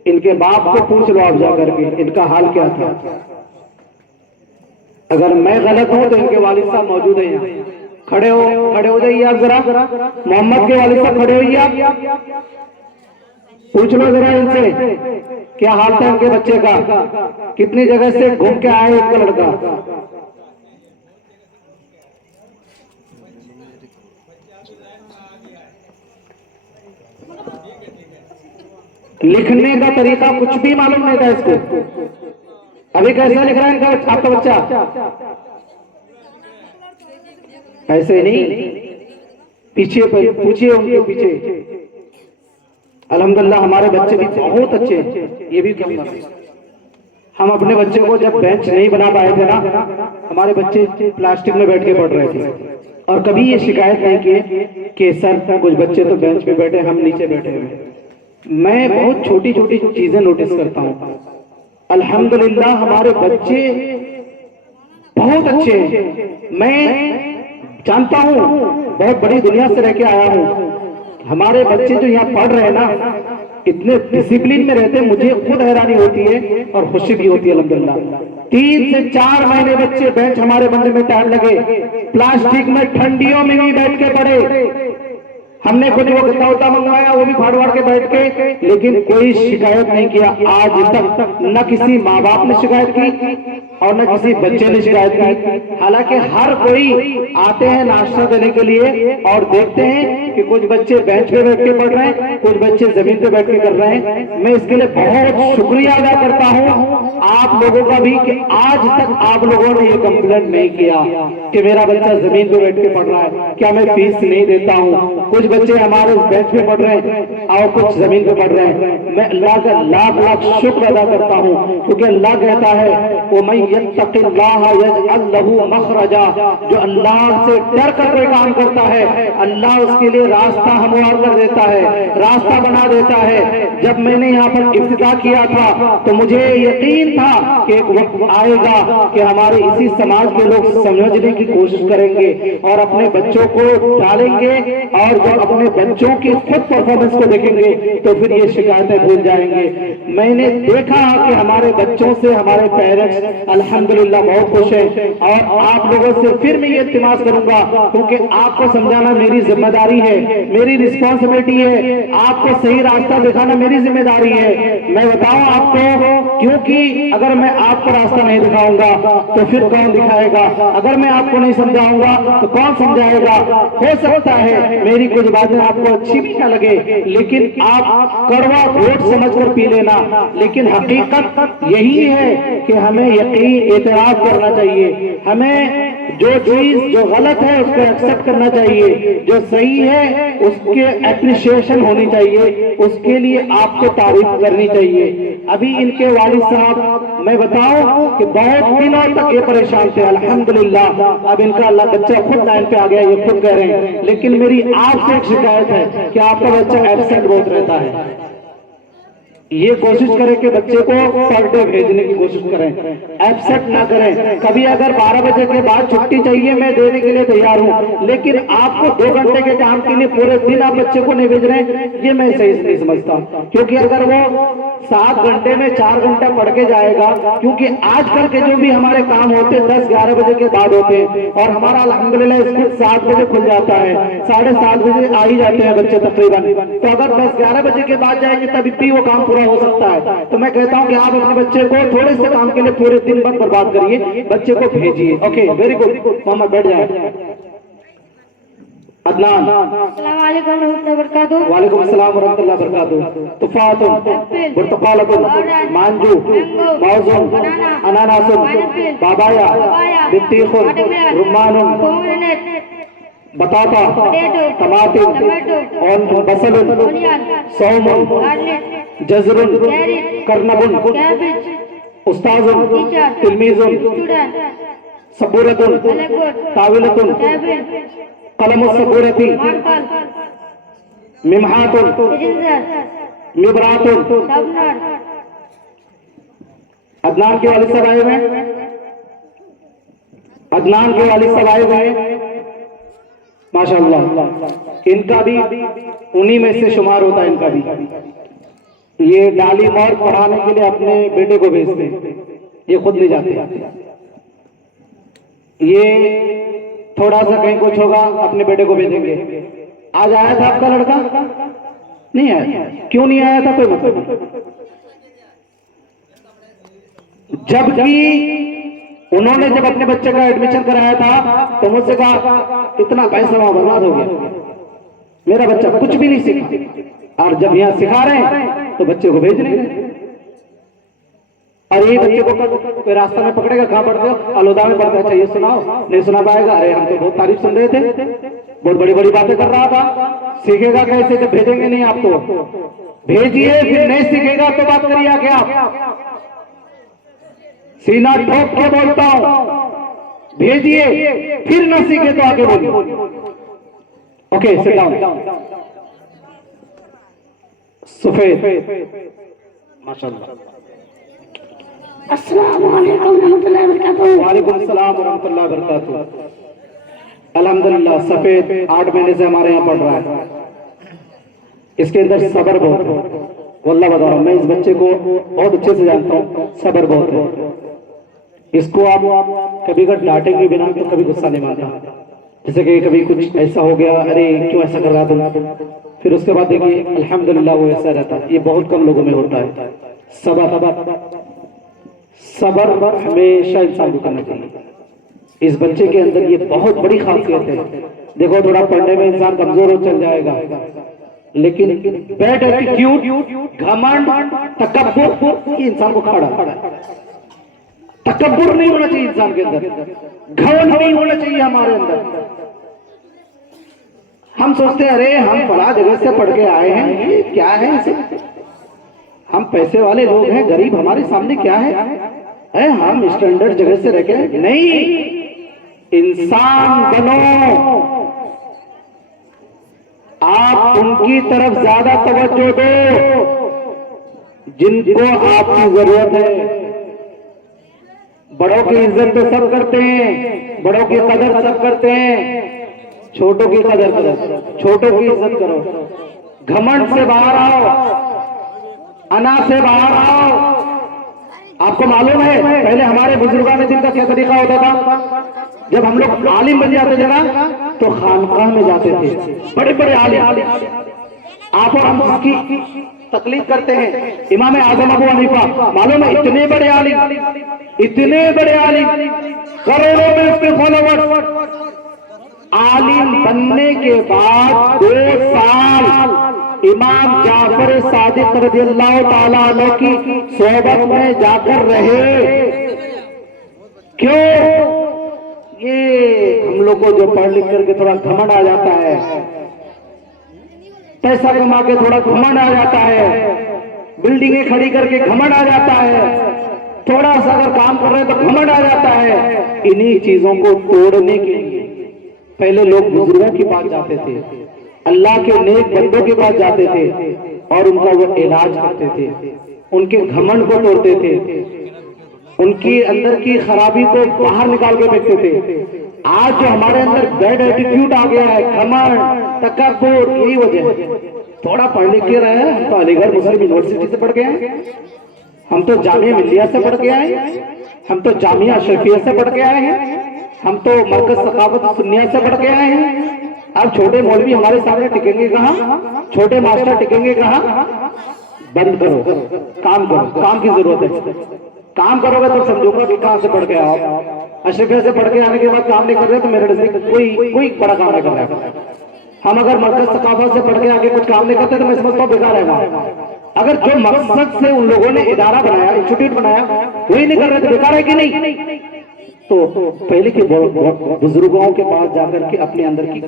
इनके बाप को पूछ लो आप जाकर के इनका हाल क्या था। अगर मैं गलत हूं तो इनके वालिद साहब मौजूद हैं यहाँ। खड़े हो जाइए आप जरा। मोहम्मद के वालिद साहब खड़े होइए आप। पूछ लो जरा इनसे क्या हाल था इनके बच्चे का, कितनी जगह से घूम के आए इनका लड़का। लिखने का तरीका कुछ भी मालूम नहीं था इसको। अभी कैसे लिख रहा है इनका आपका बच्चा? ऐसे नहीं, पीछे पूछिए उनके पीछे। अल्हम्दुलिल्लाह हमारे बच्चे भी बहुत अच्छे हैं। ये भी कहूंगा, हम अपने बच्चे को जब बेंच नहीं बना पाए थे ना, हमारे बच्चे प्लास्टिक में बैठ के पढ़ रहे थे और कभी ये शिकायत नहीं किए कि सर कुछ बच्चे तो बेंच पे बैठे, हम नीचे बैठे हुए। मैं बहुत छोटी छोटी चीजें नोटिस करता हूँ। अल्हम्दुलिल्लाह हमारे बच्चे बहुत अच्छे हैं। मैं जानता हूँ, बहुत बड़ी दुनिया से रह के आया हूँ। हमारे बच्चे जो यहाँ पढ़ रहे हैं ना, इतने डिसिप्लिन में रहते हैं, मुझे खुद हैरानी होती है और खुशी भी होती है अल्हम्दुलिल्लाह। 3 से 4 महीने बच्चे बेंच हमारे बनने में टाइम लगे, प्लास्टिक में ठंडियों में भी बैठ के पढ़े। हमने कुछ वो गत्ता उत्ता मंगवाया, वो भी फाड़ के बैठ के, लेकिन कोई शिकायत नहीं किया आज तक। न किसी माँ बाप ने शिकायत की और न किसी बच्चे ने शिकायत की। हालांकि हर कोई आते हैं नाश्ता देने के लिए और देखते हैं कि कुछ बच्चे बेंच पे बैठ के पढ़ रहे हैं, कुछ बच्चे जमीन पे बैठ के कर रहे हैं। मैं इसके लिए बहुत शुक्रिया अदा करता हूँ आप लोगों का भी कि आज तक आप लोगों ने ये कंप्लेंट नहीं किया कि मेरा बच्चा जमीन पे बैठ के पढ़ रहा है, क्या मैं फीस नहीं देता हूँ। कुछ बच्चे हमारे बेंच पे पढ़ रहे हैं और कुछ जमीन पे पढ़ रहे हैं। मैं अल्लाह का लाख लाख शुक्र अदा करता हूँ, क्योंकि अल्लाह कहता है वो मैं यत्तक़िल्लाह यजअल लहू मखरजा, जो अल्लाह से डर करके काम करता है अल्लाह उसके लिए लिए रास्ता हमवार कर देता है, रास्ता बना देता है। जब मैंने यहाँ पर इफ्तिताह किया था तो मुझे यकीन था कि एक वक्त आएगा कि हमारे इसी समाज के लोग समझने की कोशिश करेंगे और अपने बच्चों को डालेंगे, और जब अपने बच्चों की खुद परफॉर्मेंस को देखेंगे तो फिर ये शिकायतें भूल जाएंगे। मैंने देखा कि हमारे बच्चों से हमारे पेरेंट्स अल्हम्दुलिल्लाह बहुत खुश हैं, और आप लोगों से फिर मैं ये इल्तिमास करूंगा, क्योंकि आपको समझाना मेरी जिम्मेदारी है, मेरी रिस्पॉन्सिबिलिटी है, आपको सही रास्ता दिखाना मेरी जिम्मेदारी है। मैं बताऊं आपको, क्योंकि अगर मैं आपको रास्ता नहीं दिखाऊंगा तो फिर कौन दिखाएगा, अगर मैं आपको नहीं समझाऊंगा तो कौन समझाएगा। हो सकता है मेरी कुछ बातें आपको अच्छी भी ना लगे, लेकिन आप कड़वा घोट समझकर पी लेना, लेकिन हकीकत यही है कि हमें यकीन एतराफ करना चाहिए। हमें जो चीज जो गलत है उसको एक्सेप्ट करना चाहिए, जो सही है उसके एप्रिसिएशन होनी चाहिए, उसके लिए आपको तारीफ करनी चाहिए। अभी इनके वालिद साहब मैं बताऊं कि बहुत दिनों तक ये परेशान थे, अल्हम्दुलिल्लाह अब इनका अल्लाह बच्चा खुद लाइन पे आ गया, ये खुद कह रहे हैं। लेकिन मेरी आपसे एक शिकायत है कि आपका बच्चा एब्सेंट बहुत रहता है। ये कोशिश करें कि बच्चे को पर डे भेजने की कोशिश करें, एब्सेंट ना करें। कभी अगर 12 बजे के बाद छुट्टी चाहिए मैं देने के लिए तैयार हूं, लेकिन आपको 2 घंटे के काम के लिए पूरे दिन आप बच्चे को नहीं भेज रहे हैं, ये मैं सही से नहीं समझता। क्योंकि अगर वो 7 घंटे में 4 घंटा पढ़ के जाएगा, क्योंकि आजकल के जो भी हमारे काम होते 10-11 बजे के बाद होते हैं, और हमारा अल्हम्दुलिल्लाह स्कूल 7 बजे खुल जाता है, 7:30 बजे आ ही जाते हैं बच्चे तकरीबन। तो अगर 10-11 बजे के बाद जाएंगे तब भी वो काम पूरा हो सकता है। तो मैं कहता हूं कि आप अपने बच्चे को थोड़े से काम के लिए पूरे दिन भर बर्बाद करिए, बच्चे को भेजिए। ओके, वेरी गुड, मोहम्मद बैठ जाए। अदनान, अस्सलाम वालेकुम रहमतुल्लाहि व बरकातहू। वालेकुम अस्सलाम वरहमतुल्लाहि वबरकातुहू। तुफातुन, बुर्तकालतुन, मांजू, मौजुन, अनानासुन, बाबाया, बित्तीखुन, रुम्मानुन, बताता, टमाटिन, और बसलुन, सौमुन, जज़रुन, करनबुन, उस्ताजुन, तिलमीजुन, सबूरतुन, ताविलतुन, कलमुस सबूरती, मिमहातुन, मिबरातुन। अदनान के वालिद साहब आए हुए हैं, अदनान के वालिद साहब आए हुए हैं, माशाअल्लाह। इनका भी उन्हीं में से शुमार होता है, इनका भी। ये तालीम और पढ़ाने के लिए अपने बेटे को भेजते हैं, ये खुद नहीं जाते। ये थोड़ा सा कहीं कुछ होगा अपने बेटे को भेजेंगे। आज आया था आपका लड़का? नहीं आया। क्यों नहीं आया था? कोई मतलब, जबकि उन्होंने जब अपने बच्चे का एडमिशन कराया था तो मुझसे कहा इतना पैसा वहां बर्बाद हो गया, मेरा बच्चा कुछ भी नहीं सीखा, और जब यहाँ सिखा रहे हैं तो बच्चे को भेज रहे हैं। और ये बच्चे को कोई रास्ता में पकड़ेगा, कहाँ पढ़ते हो? अलोदा में पढ़ते। अच्छा, ये सुनाओ, नहीं सुना पाएगा। अरे हम तो बहुत तारीफ सुन रहे थे, बहुत बड़ी बड़ी बातें कर रहा था। सीखेगा कैसे जब भेजेंगे नहीं आपको? भेजिए, फिर नहीं सीखेगा तो बात करिए आके आप। सीना ठोक के बोलता हूं, भेजिए, फिर न सीखे तो आगे बोलिए। Okay, sit down. सफेद, माशाअल्लाह। अस्सलाम वालेकुम रहमतुल्लाहि व बरकातहू। वालेकुम अस्सलाम वरहमतुल्लाहि वबरकातुहू। अल्हम्दुलिल्लाह, सफेद 8 महीने से हमारे यहाँ पढ़ रहा है। इसके अंदर सब्र बहुत है, वल्लाह बता रहा हूं। मैं इस बच्चे को बहुत अच्छे से जानता हूँ, सब्र बहुत है। इसको आप कभी अगर डांटेंगे बिना तो कभी गुस्सा नहीं मानता। जैसे कि कभी कुछ ऐसा हो गया, अरे क्यों ऐसा कर रहा तुम, फिर उसके बाद देखिए अल्हम्दुलिल्लाह वो ऐसा रहता है। ये बहुत कम लोगों में होता है। सब्र हमेशा इंसान को करना चाहिए। इस बच्चे के अंदर ये बहुत बड़ी खासियत है। देखो, थोड़ा पढ़ने में इंसान कमजोर हो चल जाएगा, लेकिन बैड एटीट्यूड, घमंड, तकब्बुर, ये इंसान को खड़ा। तकब्बुर नहीं होना चाहिए इंसान के अंदर, घमंड नहीं होना चाहिए हमारे अंदर। हम सोचते हैं अरे हम फला जगह से पढ़ के आए हैं, ये क्या है इसे, हम पैसे वाले लोग हैं, गरीब हमारे सामने क्या है, हम स्टैंडर्ड जगह से रह के। नहीं, इंसान बनो, आप उनकी तरफ ज्यादा तवज्जो दो जिनको आपकी जरूरत है। बड़ों की इज्जत तो सब करते हैं, बड़ों की कदर सब करते हैं, छोटों की कदर करो, छोटों की इज्जत करो। घमंड से बाहर आओ, अना से बाहर आओ। आपको मालूम है पहले हमारे बुजुर्गों दिन का क्या तरीका होता था? जब हम लोग आलिम बन जाते थे ना तो खानकाह में जाते थे, बड़े बड़े आलिम। आप और हम उसकी तकलीफ करते हैं। इमाम आजम अबू हनीफा मालूम है इतने बड़े आलिम, इतने बड़े आलिम, करोड़ों में उसके फॉलोवर्स। आलिम बनने के बाद 2 साल इमाम जाफर सादिक रज़ियल्लाहु ताला अन्हु की सोहबत में जाकर रहे। क्यों? ये हम लोग को जो पढ़ लिख करके थोड़ा घमंड आ जाता है, पैसा कमा के थोड़ा घमंड आ जाता है, बिल्डिंगें खड़ी करके घमंड आ जाता है, थोड़ा सा अगर काम कर रहे हैं तो घमंड आ जाता है। इन्हीं चीजों को तोड़ने के लिए पहले लोग बुजुर्गों के पास जाते थे, अल्लाह के नेक बंदों के पास जाते थे और उनका वो इलाज करते थे, उनके घमंड को तोड़ते थे, उनकी अंदर की खराबी को बाहर निकाल के फेंकते थे। आज जो हमारे अंदर बैड एटीट्यूड आ गया है, घमंड, तकब्बुर, यही वजह है। थोड़ा पढ़ लिख के रहे हैं, हम तो अलीगढ़ मुस्लिम यूनिवर्सिटी से पढ़ के आए, हम तो जामिया मिल्लिया से पढ़ के आए, हम तो जामिया अशरफिया से पढ़ के आए हैं, हम तो मरकज सकाफत सुन्निया से पढ़ के आए हैं। अब छोटे मौलवी हमारे सामने टिकेंगे कहाँ? छोटे मास्टर टिकेंगे कहाँ? बंद करो, काम करो, काम की जरूरत है। काम करोगे तो समझूंगा कि कहाँ से पढ़ के आओ। अशरफिया से पढ़ के आने के बाद काम नहीं कर रहे तो मेरे नजदीक कोई बड़ा काम नहीं कर रहा है। हम अगर मरकज सकाफत से पढ़ के आगे कुछ काम नहीं करते तो मैं समझता हूँ बेकार है वहां। अगर जो मकसद से उन लोगों ने इदारा बनाया, इंस्टीट्यूट बनाया, वही नहीं कर रहे तो बेकार है कि नहीं? तो पहले के बुजुर्गों के पास जाकर के अपने अंदर की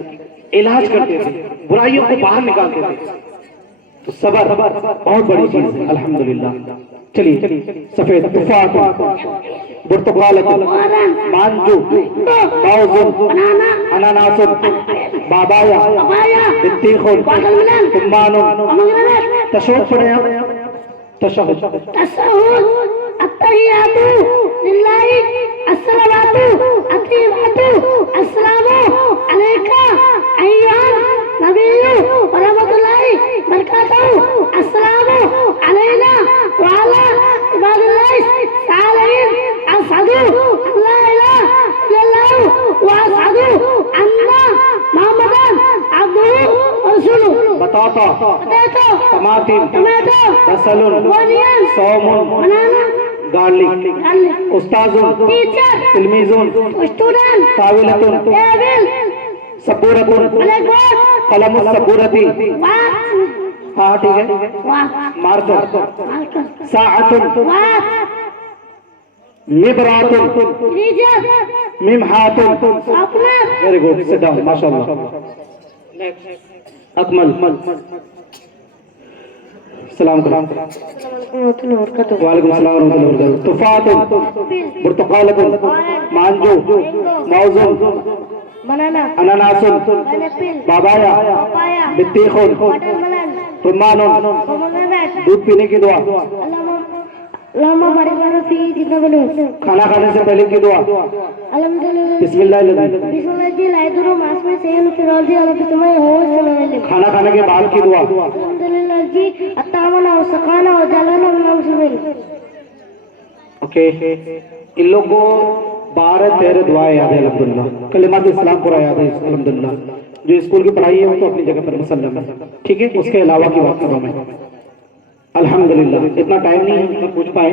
इलाज करते थे, बुराइयों को बाहर निकालते थे। तो सबर बहुत बड़ी चीज है, अल्हम्दुलिल्लाह। चलिए, सफेद बुर्तुकालतुन मांजू मौजुन अनानासुन बाबाया बित्तीखुन कुम्मानुन तशहुद पढ़े आप? तशहुद अत्तहियातु लिल्लाहि अस्सलातु अत्तहियातु अस्सलामु अलैका अय्युहन नबिय्यु व रहमतुल्लाहि बरकातहू अस्सलामु अलैना व अला इबादिल्लाहि सालिहीन अशहदु अल्ला इलाहा इल्लल्लाहु व अशहदु अन्ना मुहम्मदन अब्दुहु व रसूलुहु। बताता टमाटिन बसलुन सौमुन गार्लिक उस्ताजुन तिलमीजुन ताविलतुन सबूरतुन कलमुस सबूरती। हाँ ठीक है, मार्तुन साअतुन मिबरातुन मिमहातुन। वेरी गुड, सिट डाउन, माशाअल्लाह। अकमल सलाम वालेकुम सलाम वरहमतुल्लाहि। तुफातुन बुर्तुकालतुन मांजू मौजुन अनानासुन बाबाया बित्तीखुन रुम्मानुन। दूध पीने की दुआ, खाना खाने से पहले की दुआ, बिस्मिल्लाह। खाना खाने के बाद की दुआ, ओके। इन लोगों को 12-13 दुआएं याद है अल्हम्दुलिल्लाह, कलिमात इस्लाम पूरा याद है अल्हम्दुलिल्लाह। जो स्कूल की पढ़ाई है वो तो अपनी जगह पर मुसल्लम है, ठीक है। उसके अलावा की बात कर रहा हूं मैं, अल्हम्दुलिल्लाह। इतना टाइम नहीं है मैं पूछ पाए,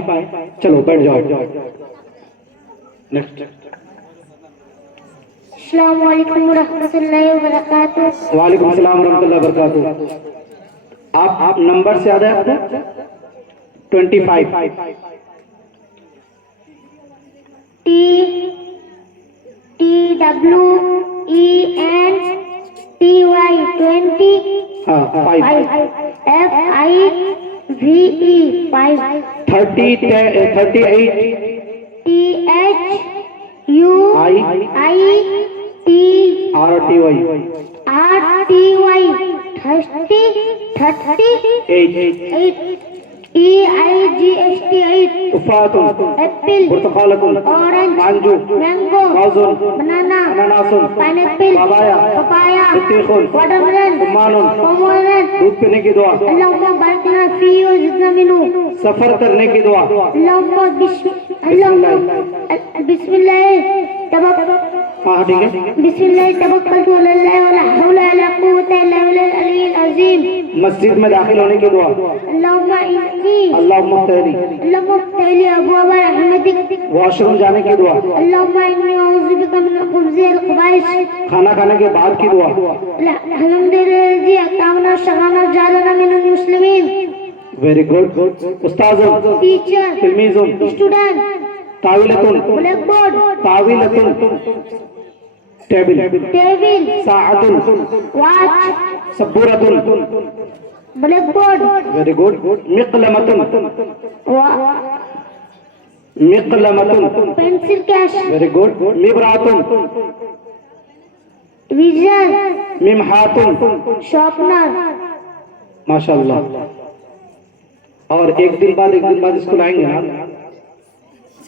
चलो बैठ जाओ। नेक्स्ट। अस्सलाम वालेकुम व रहमतुल्लाहि व बरकातहू। वालेकुम सलाम व रहमतुल्लाहि व बरकातहू। आप नंबर से याद है आपको? 25 TWENTY 20। हाँ 5 FIVE 5 38 THUIITRTY 38 EIGHT 8 तुफातुन एप्पल बुर्तकालतुन ऑरेंज मांजू मैंगो मौजुन बनाना अनानासुन पाइनएप्पल पपाया पपाया बतीखुन वाटरमेलन रुम्मानुन पोमेग्रेनेट दूध पीने की दुआ अल्लाहुम्मा बारिक लना फी व जिदना मिनहु सफर करने की दुआ अल्लाहुम्मा बिस्मिल्लाह तवक्कल हाँ ठीक है बिस्मिल्लाह तवक्कलतु अलल्लाह वला हौला वला कुव्वता इल्ला बिल्लाहिल अलिय्यिल अज़ीम मस्जिद में दाखिल होने की दुआ अल्लाहुम्मा इन्नी अल्लाहुम्मा तहरी अल्लाहुम्मा तहली अबवाब रहमतिक वॉशरूम जाने की दुआ अल्लाहुम्मा इन्नी अऊज़ु बिका मिन खुब्ज़ि अल ख़बाइस खाना खाने के बाद की दुआ अल्हम्दुलिल्लाह जी अतामना शगाना जालना मिनल मुस्लिमीन वेरी गुड उस्ताद टीचर तिलमीजुन स्टूडेंट ताविलतुन ब्लैक बोर्ड ताविलतुन टेबल टेबल साअतुन वॉच सबूरतुन ब्लैक बोर्ड वेरी गुड मिक़लमतुन मिक़लमतुन पेंसिल कैश वेरी गुड मिबरातुन विजन मिमहातुन शॉर्पनर माशाल्लाह। और एक दिन बाद स्कूल आएंगे ना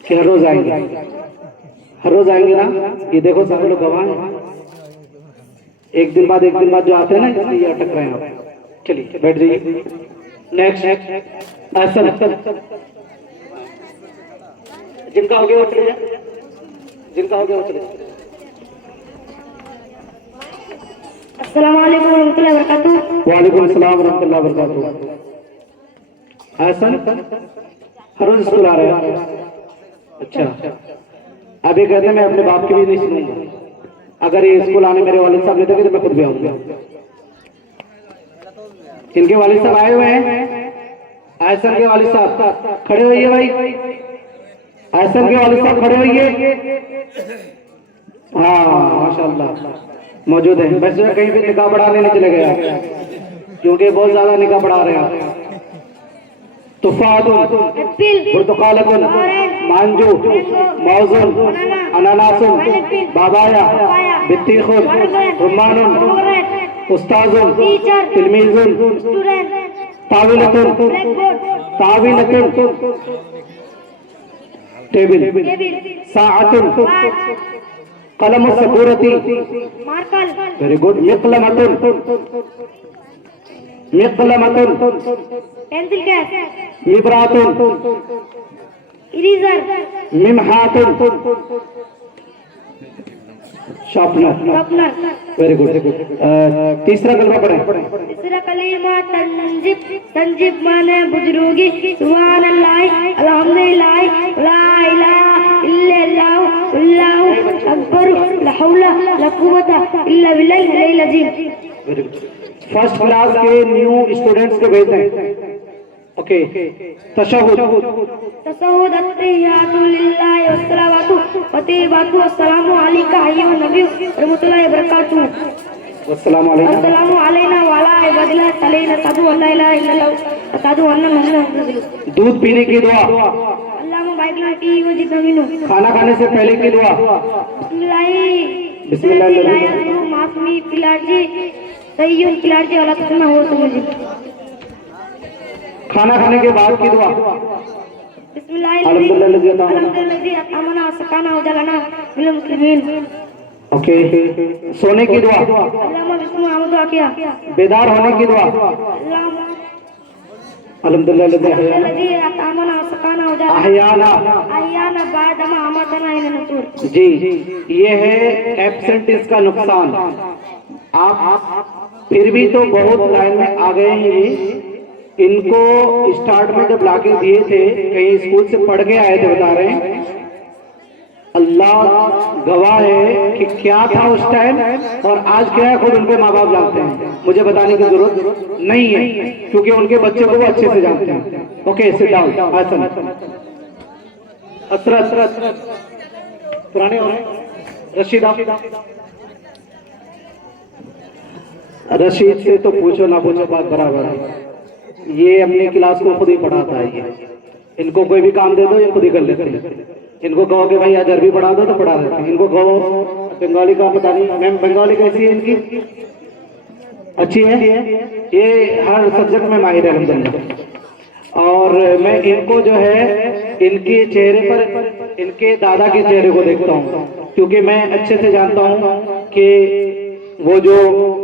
कि हर रोज आएंगे? हर रोज आएंगे ना? ये देखो सारे लोग गवाह हैं। एक दिन बाद जो आते हैं ना इसलिए ये अटक रहे हैं आप। चलिए बैठ जाइए। नेक्स्ट ऐसा जिनका हो गया वो चले जाए, जिनका हो गया वो चले जाए। अस्सलाम वालेकुम रहमतुल्लाहि व बरकातहू। वालेकुम अस्सलाम रहमतुल्लाहि व बरकातहू। ऐसा हर रोज स्कूल आ रहे हैं? अच्छा, अभी कहते हैं मैं अपने बाप की भी नहीं सुनूंगा। अगर ये स्कूल आने मेरे वालिद साहब नहीं देंगे तो मैं खुद भी आऊंगा। इनके वालिद साहब आए हुए हैं। ऐसा के वालिद साहब खड़े होइए भाई। ऐसा के वालिद साहब खड़े होइए। हाँ माशाल्लाह मौजूद है। वैसे कहीं भी निकाह बढ़ाने नहीं चले गए क्योंकि बहुत ज्यादा निकाह बढ़ा रहे हैं। तुफातुन बुर्तकालतुन मांजू मौजुन अनानासुन बाबाया बित्तीखुन रुम्मानुन उस्ताजुन तिलमीजुन ताविलतुन टेबल साअतुन कलम सबूरती वेरी गुड मिक़लमतुन पेंसिल कैश मिबरातुन इरेजर मिमहातुन शार्पनर वेरी गुड। तीसरा कलमा पढ़ें। तीसरा कलीमा तंजिब माने बुजुर्गी सुभान अल्लाह अल्हम्दुलिल्लाह ला इलाहा इल्लल्लाह अल्लाहु अकबर ला हौला ला कुव्वता इल्ला बिल्लाहिल अलिय्यिल अज़ीम। Very good. फर्स्ट क्लास के न्यू स्टूडेंट्स को भेजते हैं। ओके तशहुद तशहुद अत्तहियातु लिल्लाहि वस्सलावातु वतैयबातु अस्सलामु अलैका अय्युहन नबिय्यु रहमतुल्लाहि व बरकातुहू। अस्सलामु अलैकुम अस्सलामु अलैना व अला इबादिल्लाहि सलीना अशहदु अन ला इलाहा इल्लल्लाह व अशहदु अन्ना मुहम्मदन रसूलुल्लाह। दूध पीने की दुआ। अल्लाहुम्मा बारिक लना फी व जिदना मिनहु। खाना खाने से पहले की दुआ। बिस्मिल्लाह माफी पिलाजी तय्युन पिलाजी वाला तस्मा हो तो मुझे। खाना खाने के बाद की दुआ। अल्हम्दुलिल्लाह सकाना वजलना मिनल मुस्लिमीन। ओके सोने की दुआ। अल्लाहुम्मा बिस्मि आमदु किया। बेदार होने की दुआ। अल्हम्दुलिल्लाह अहयाना बादमा अमतना इला नसूर। जी ये है एब्सेंटिस का नुकसान। आप फिर भी तो बहुत लाइन में आ गए हैं। इनको स्टार्ट में जब लाके दिए थे कहीं स्कूल से पढ़ के आए थे बता रहे हैं। अल्लाह गवाह है कि क्या था उस टाइम और आज क्या है खुद उनके माँ बाप जानते हैं। मुझे बताने की जरूरत नहीं है क्योंकि उनके बच्चे को वो अच्छे से जानते हैं। Okay sit down. Hasan Asrat पुराने रशीद रशीद से तो पूछो ना पूछो बात बराबर है। ये अपनी क्लास को खुद ही पढ़ाता है। ये इनको कोई भी काम दे दो ये खुद ही कर लेते हैं। इनको कहो कि भाई आज अरबी पढ़ा दो तो पढ़ा देते हैं। इनको कहो बंगाली का पता नहीं। मैम बंगाली कैसी है इनकी? अच्छी है, ये हर सब्जेक्ट में माहिर है अल्हम्दुलिल्लाह। और मैं इनको जो है इनके चेहरे पर इनके दादा के चेहरे को देखता हूँ, क्योंकि मैं अच्छे से जानता हूँ कि वो जो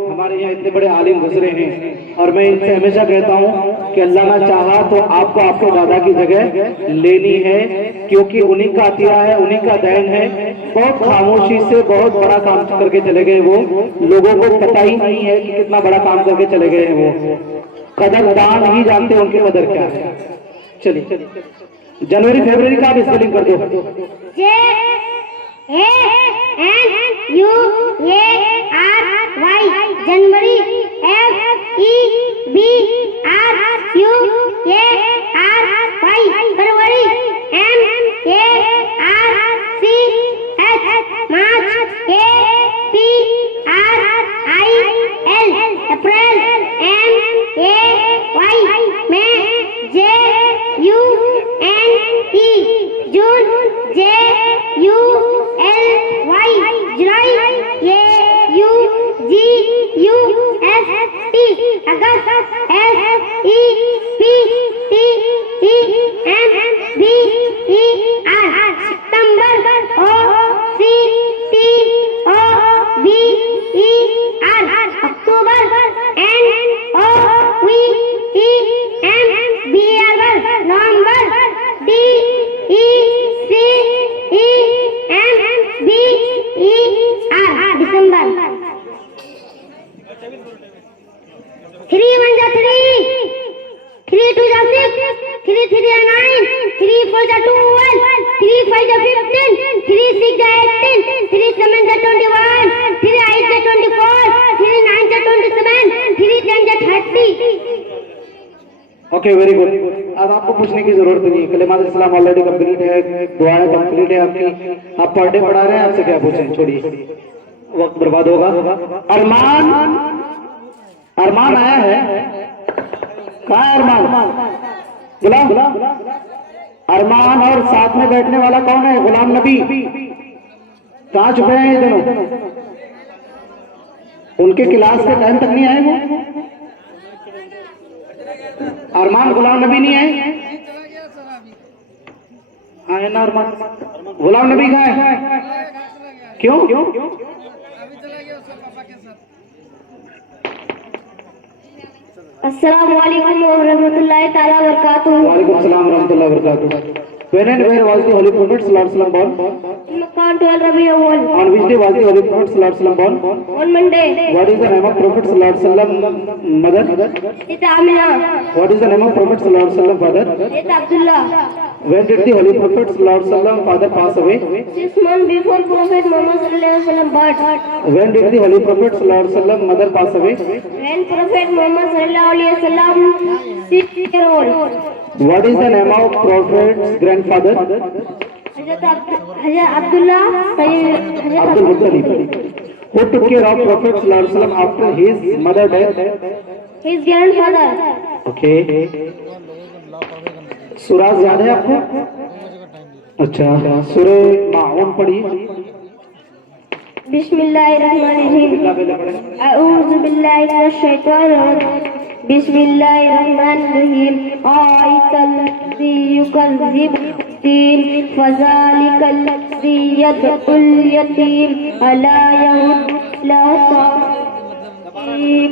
हमारे यहाँ इतने बड़े आलिम गुजरे हैं, और मैं इनसे हमेशा कहता हूँ कि अल्लाह ना चाहा तो आपको आपके दादा की जगह लेनी है, क्योंकि उन्हीं का अतिया है, उन्हीं का देन है। बहुत खामोशी से बहुत बड़ा काम करके चले गए वो, लोगों को पता ही नहीं है कि कितना बड़ा काम करके चले गए हैं वो। कदरदान ही जानते हैं उनकी कदर क्या है। चलिए जनवरी फरवरी का भी स्पेलिंग कर दो। JANUARY जनवरी, FEBRUARY फरवरी, MARCH, APRIL अप्रैल, MAY JUNE जून, JULY जुलाई, AUGUST अगस्त, SEPTEMBR सितंबर, OCTOBER अक्टूबर, NOVEMBR नवंबर, DECEMBR दिसंबर। 3 1 3, 3 2 6, 3 3 9, 3 4 12, 3 5 15, 3 6 18, 3 7 21, 3 8 24, 3 9 27, 3 10 30। Okay, very good. अब आपको पूछने की जरूरत नहीं है, कलेमात इस्लाम ऑलरेडी कंप्लीट है, दुआएं कंप्लीट है आपकी। आप पर डे पढ़ा रहे हैं, आपसे क्या पूछें, छोड़िए, वक्त बर्बाद होगा। अरमान आया है, कहाँ है अरमान? गुलाम अरमान और साथ में बैठने वाला कौन है? गुलाम नबी। कहाँ छुपे हैं ये दोनों? उनके क्लास के टाइम तक नहीं आए वो। अरमान, गुलाम नबी नहीं है? हाँ है ना अरमान। गुलाम नबी कहाँ है? क्यों? अस्सलाम वालेकुम व रहमतुल्लाहि ताला व बरकातुहू। वालेकुम सलाम व रहमतुल्लाहि व बरकातुहू। When and where was the Holy Prophet sallallahu alaihi wasallam born? In Makkah 12 Rabiul Awwal. On which day was the Holy Prophet sallallahu alaihi wasallam born? On Monday. What is the name of Prophet sallallahu alaihi wasallam mother? It's Amina. What is the name of Prophet sallallahu alaihi wasallam father? It's Abdullah. When did the Holy Prophet sallallahu alaihi wasallam father pass away? 6 months before Prophet Muhammad sallallahu alaihi wasallam birth. When did the Holy Prophet sallallahu alaihi wasallam mother pass away? When Prophet Muhammad sallallahu alaihi wasallam 6-year-old. What is the name of Prophet's grandfather? Hazrat Abdullah. Abdul Muttalib. Who took care of Prophet sallallahu alaihi wasallam after his mother death? His grandfather. Okay. सूरज याद है आपको? अच्छा, सूरे माऊन पढ़िए। बिस्मिल्लाहिर्रहमानिर्रहीम। अऊज़ु बिल्लाहि मिनश शैतानिर रजीम। बिस्मिल्लाहिर्रहमानिर्रहीम। आयतल्लज़ी युकज़्ज़िबु बिद्दीन फ़ज़ालिकल लज़ी यदउल यतीम अला यहुद्दु अला ता'ीम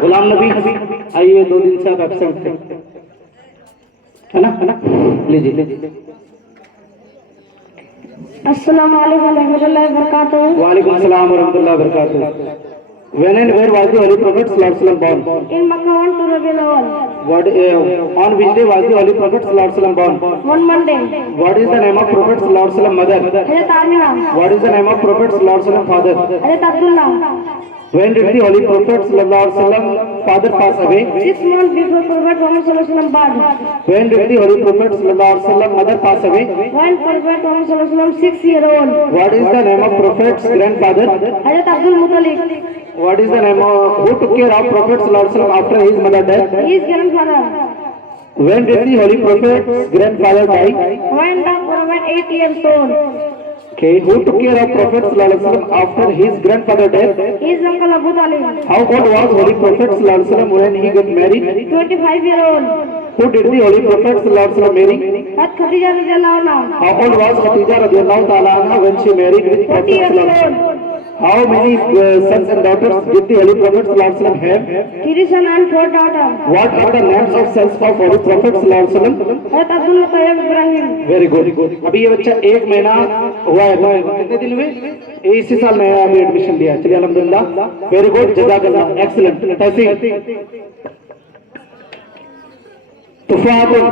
गुलाम नबी आइए, 2 दिन से आप एब्सेंट थे। है ना लीजिए। अस्सलाम वालेकुम रहमतुल्लाहि व बरकातहू। वालेकुम अस्सलाम वरहमतुल्लाहि वबरकातुहू। When and where was the Holy Prophet sallallahu alaihi wasallam born? In Makkah on to Rabiul Awwal. On which day was the Holy Prophet sallallahu alaihi wasallam born? One Monday. What is the name of Prophet sallallahu alaihi wasallam mother? Hazrat Amina. What is the name of Prophet sallallahu alaihi wasallam father? Hazrat Abdullah. When did the Holy Prophet sallallahu alaihi wasallam father pass away? 6 months before Prophet Muhammad sallallahu alaihi wasallam birth. When did the Holy Prophet sallallahu alaihi wasallam mother pass away? When Prophet Muhammad sallallahu alaihi wasallam 6-year-old. What is the name of Prophet's grandfather? Hazrat Abdul Muttalib. What is the name of who took care of Prophet sallallahu alaihi wasallam after his mother death? His grandfather. When did the Holy Prophet's grandfather die? When the Prophet 8 years old. Okay, who took care of Prophet sallallahu alaihi wasallam after his grandfather death? His uncle Abu Talib. How old was Holy Prophet sallallahu alaihi wasallam when he got married? 25-year-old. Who did the Holy Prophet sallallahu alaihi wasallam marry? Had Khadija radhiyallahu anha. How old was Khadija radhiyallahu ta'ala anha when she married with 40 Prophet years sallallahu alaihi wasallam? old. How many sons and daughters did the Holy Prophet sallallahu alaihi wasallam have? 3 sons and 4 daughters. What are the names of sons of Holy Prophet sallallahu alaihi wasallam? Hazrat Abdul Tayyib Ibrahim. Very good. अभी ये बच्चा 1 महीना हुआ है, कितने दिन हुए? इसी साल नया अभी एडमिशन लिया। चलिए अल्हम्दुलिल्लाह, वेरी गुड, जज़ाकल्लाह, एक्सीलेंट। तहसीन तुफातुन,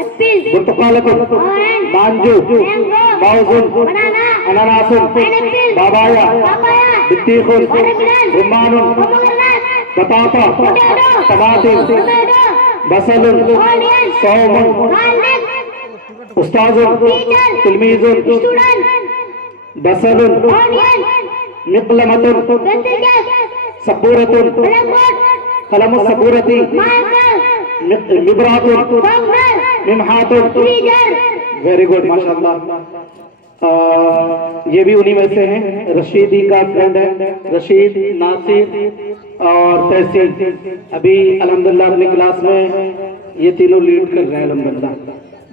Apple. बुर्तुकालतुन, Orange. Manju, Mango. माउजुन, Banana. अनानासुन, Pineapple. बाबाया, Papaya. बित्तीखुन, Watermelon. रुम्मानुन, Pomegranate. बताता, Potato. टमाटिन, Tomato. बसलुन, Onion. सौमुन, Garlic. उस्ताजुन, Teacher. तिलमीजुन, Student. बसलुन, Onion. मिक़लमतुन, Pencil. सबूरतुन, Blackboard. कलमुस सबूरती, Marker. मिबरातुन, Compass. मिमहातुन। Freezer. Very good, माशाल्लाह। ये भी उन्हीं में से हैं। रशीदी का फ्रेंड है, रशीद, नासिर और तहसीन। अभी अल्हम्दुलिल्लाह अपनी क्लास में ये तीनों लीड कर रहे हैं अल्हम्दुलिल्लाह,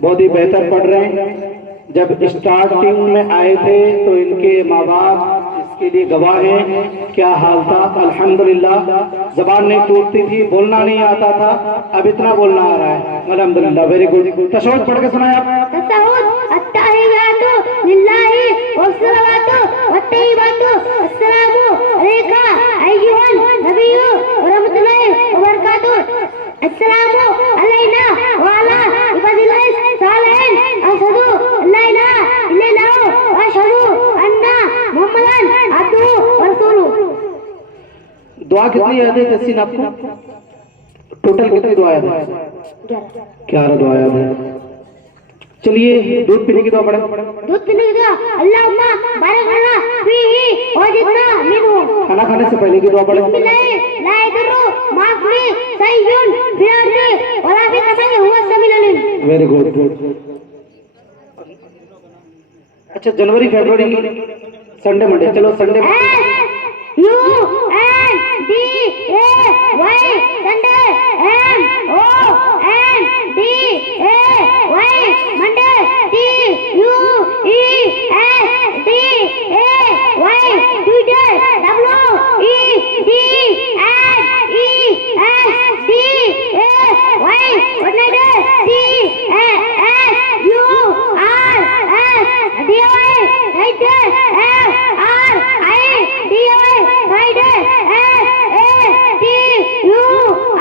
बहुत ही बेहतर पढ़ रहे हैं। जब स्टार्टिंग में आए थे तो इनके माँ बाप इसके लिए गवाह हैं, क्या हाल था। अल्हम्दुलिल्लाह जबान नहीं टूटती थी, बोलना नहीं आता था, अब इतना बोलना आ रहा है अल्हम्दुलिल्लाह। Very good. तशहुद पढ़ के सुनाए आप। तशहुद अत्तहियातु लिल्लाहि वस्सलावातु वत्तय्यिबातु अस्सलामु अलैका अय्युहन नबिय्यु व रहमतुल्लाहि व बरकातुहू। अस्सलामु अलैना व अला इबादिल्लाहि सालिहीन। अशहदु अल्ला इलाहा इल्लल्लाह व अशहदु अन्ना मुहम्मदन अब्दुहु व रसूलुहू। दुआ कितनी याद है तहसीन आपको? टोटल कितनी दुआ याद है? 11 दुआ याद है। चलिए दूध पीने की दुआ पढ़े। दूध पीने की दुआ, अल्लाहुम्मा बारिक लना फीही वजिदना मिनहु। खाना खाने से पहले की दुआ पढ़े। बिस्मिल्लाह ला यदुरु माफी सय्युन फिरती वला भी कमल हुवा समीउल अलीम। Very good. अच्छा, जनवरी फरवरी संडे मंडे, चलो Sunday U N D A Y Sunday, M O N D A Y Monday, T U E S D A Y Tuesday, W E D N E S D A Y Wednesday, C A S U R S D A Y Friday, F R I D A Y Friday, S A T U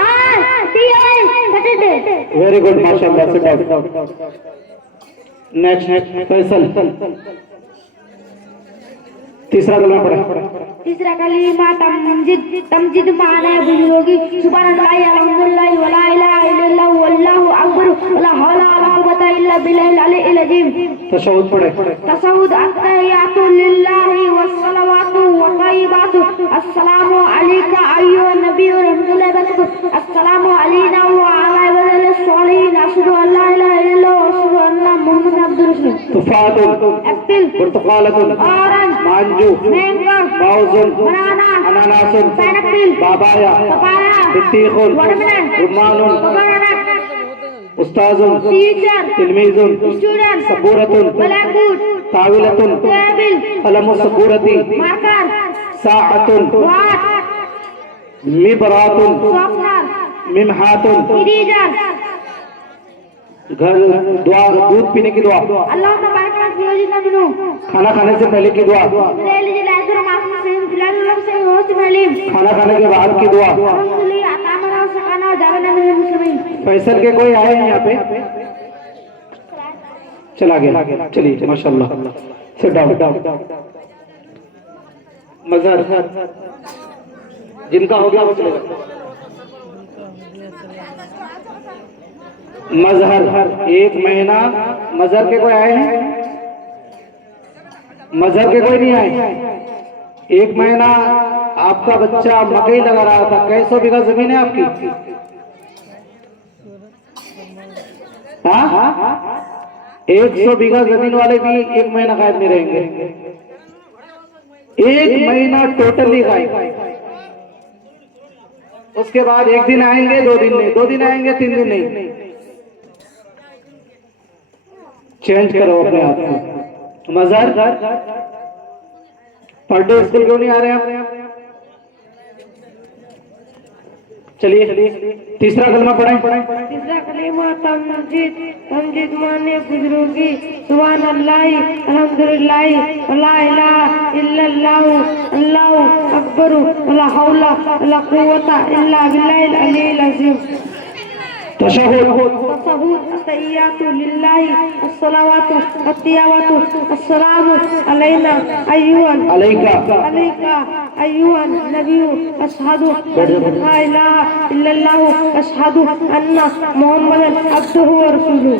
R D A Y Saturday. Very good, माशाल्लाह। Seat down. Next Faisal, तीसरा कलमा पढ़े। तीसरा कलीमा तमजीद माने बुजुर्गी सुभानअल्लाह अल्हम्दुलिल्लाह वला इलाहा इल्लल्लाह वल्लाहु अकबर वला हौला वला कुव्वता इल्ला बिल्लाहिल अलील अजीम। तशहुद पढ़े। तशहुद अत्तहियातु लिल्लाहि वस्सलावातु वत्तय्यिबातु अस्सलामु अलैका अय्युहन नबिय्यु व रहमतुल्लाहि व बरकातुहू। अस्सलामु अलैना व अला इबादिल्लाहिस सालिहीन। अशहदु अल्ला इलाहा इल्लल्लाह व अशहदु अन्ना मुहम्मदन अब्दुहु व रसूलुहू। तुफातुन, एप्पल, बुर्तुकालतुन, ऑरेंज, मांजू, मैंगो, माउजुन, बनाना, अनानासुन, पाइनएप्पल, बाबाया, पपाया, बित्तीखुन, वाटरमेलन, रुम्मानुन, पोमेग्रेनेट, उस्ताजुन, टीचर, तिलमीजुन, स्टूडेंट, सबूरतुन, ब्लैकबोर्ड, ताविलतुन, टेबल, कलमु सबूरती, मार्कर, साअतुन, वॉच, मिबरातुन, शॉर्पनर, मिमहातुन, इरेजर, घर दुआ, दूध पीने की दुआ, अल्लाह का बारका जियोजिना बिनु खाना खाने से पहले की दुआ, लेली लाजुर मासम से फिलहाल से होश मालिम खाना खाने के बाद की दुआ। अल्हम्दुलिल्लाह अतामना सकाना जाना मिल मुस्लिमीन। फैसल के कोई आए हैं यहाँ पे? चला गया, चलिए माशाल्लाह। Sit down. मजहर जिनका हो गया वो चलेगा। मजहर 1 महीना, मजहर के कोई आए हैं? मजहर के कोई नहीं आए। 1 महीना आपका बच्चा मकई लगा रहा था। कैसो बीघा जमीन है आपकी? हाँ, 100 बीघा जमीन वाले भी 1 महीना गायब नहीं रहेंगे। 1 महीना टोटली गायब। उसके बाद 1 दिन आएंगे, 2 दिन नहीं, 2 दिन आएंगे, 3 दिन नहीं। चेंज करो अपने आप को। मजहर पर डे स्कूल क्यों नहीं आ रहे हैं? चलिए तीसरा कलमा पढ़ें। तीसरा कलीमा तमजीद, तमजीद माने बुजुर्गी, सुभान अल्लाह, अल्हम्दुलिल्लाह, ला इलाहा इल्लल्लाह, अल्लाहु अकबर, ला हौला वला कुव्वता इल्ला बिल्लाहिल अलील अज़ीम। तशहुद, तहियातु लिल्लाहि, अस्सलावातु वत्तियावातु, अस्सलामु अलैना अय्युहल अलैका अय्युहन नबिय्यु, अशहदु ला इलाहा इल्लल्लाहु, अशहदु अन्ना मुहम्मदन अब्दुहु व रसूलुहु।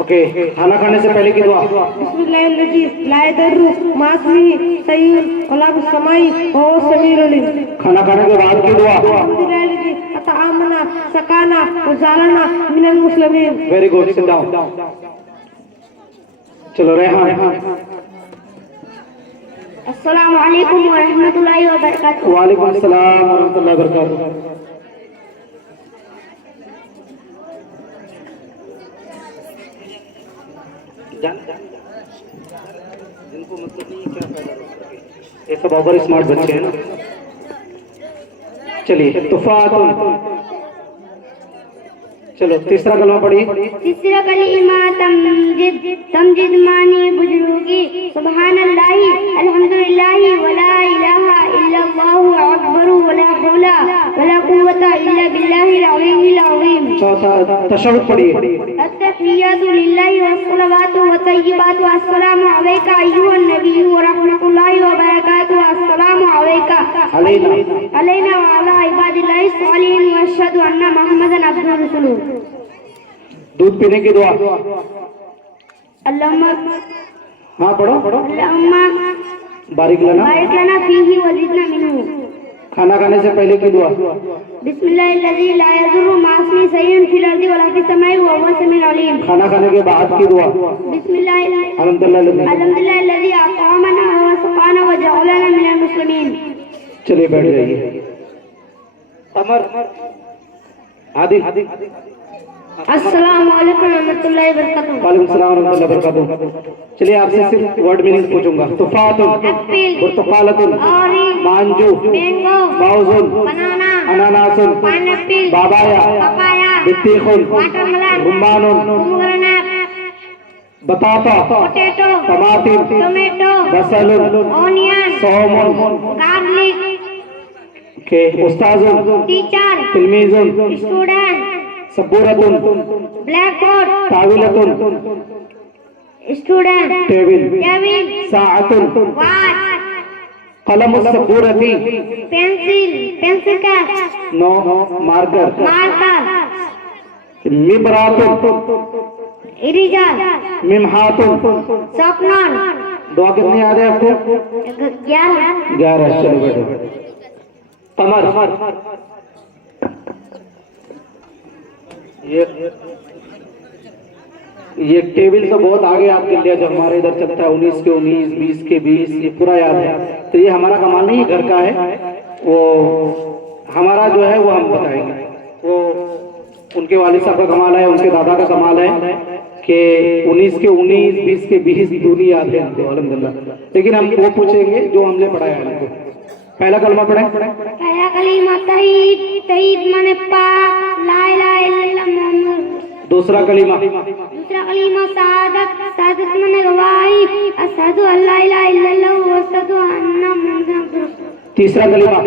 ओके, खाना खाने से पहले की दुआ। बिस्मिल्लाहिर्रहमानिर्रहीम, ला यदर्रु मास्मी सय्युन वला बिस्समाई व समीउल अलीम। खाना खाने के बाद की दुआ। अल्हम्दुलिल्लाह अतआमना सकाना व जालना मिनल मुस्लिमीन। Very good, sit down. चलो रेहान। अस्सलामु अलैकुम व रहमतुल्लाहि व बरकातुहू। वालेकुम अस्सलाम व रहमतुल्लाहि व बरकातुहू। जिनको मतलब नहीं क्या फायदा, ये सब ओवर स्मार्ट बच्चे हैं ना। चलिए तुफातुन। चलो तीसरा कलमा पढ़िए। तीसरा कलीमा तमजीद, तमजीद मानी बुजुर्गी, सुभान अल्लाह, अल्हम्दुलिल्लाह, वला इलाहा इल्लल्लाहु अकबर, वला हौला वला कुव्वता इल्ला बिल्लाहिल अलीय्यिल अज़ीम। चौथा तशहुद पढ़िए। अत्तहियातु लिल्लाहि वस्सलावातु वत्तय्यिबातु, अस्सलामु अलैका अय्युहन नबिय्यु व रहमतुल्लाहि व बरकातुहू, अस्सलामु अलैका अलैना व अला इबादिल्लाहि सालिहीन व अशहदु अन्ना मुहम्मदन अब्दुहु व रसूलुहु। दूध पीने की दुआ। अल्लाहुम्मा, हाँ पढ़ो। अल्लाहुम्मा बारिक लना फीही व ज़िदना मिन्हु। खाना खाने से पहले की दुआ। बिस्मिल्लाहिल्लज़ी ला यज़ुर्रु मास्मी शय्उन फिल अर्दि वला फिस समाई व हुवा समीउल अलीम। खाना खाने के बाद की दुआ। अल्हम्दुलिल्लाहिल्लज़ी अतआमना व सक़ाना व जअलना मिनल मुस्लिमीन। चलिए बैठ जाइए। अमर आदि। अस्सलामु अलैकुम रहमतुल्लाहि व बरकातुहू। वालेकुम सलाम व रहमतुल्लाहि व बरकातुहू। चलिए आपसे सिर्फ वर्ड मीनिंग पूछूंगा। तुफातुन, बुर्तुकालतुन, मांजू, मौजुन, अनानासुन, बाबाया, बित्तीखुन, रुम्मानुन, बताता, टमाटिर, बसलुन, सोमुन, के उस्ताजुन, तिलमीजुन, सबूरतुन, ब्लैकबोर्ड, ताविलतुन, स्टूडेंट, टेबिल, टेबिल, साअतुन, वॉच, कलम सबूरती, pencil cap, no marker, marker, मिबरातुन, इरेजर, मिमहातुन, शॉर्पनर। दुआ कितनी याद है आपको? 11। चलो बैठो। कमर, ये टेबल तो बहुत आगे आपके लिए, जो हमारे इधर चलता है 19 के 19, 20 के 20, ये पूरा याद है। तो ये हमारा कमाल नहीं, घर का है। वो हमारा जो है वो हम बताएंगे। वो उनके वालिद साहब का कमाल है, उनके दादा का कमाल है कि 19 के 19, 20 के 20 दूनी याद है उनको, अल्हम्दुलिल्लाह। लेकिन हम वो पूछेंगे जो हमने पढ़ाया है उनको। पहला कलमा पढ़े। पहला कलीमा तहीद, तहीद माने पाक, ला इलाहा इल्लल्लाह मुहम्मद। दूसरा कलीमा दूसरा कलीमा शहादत शहादत माने गवाही अशहदु अल्ला इलाहा इल्लल्लाह व अशहदु अन्ना मुहम्मदन। तीसरा कलीमा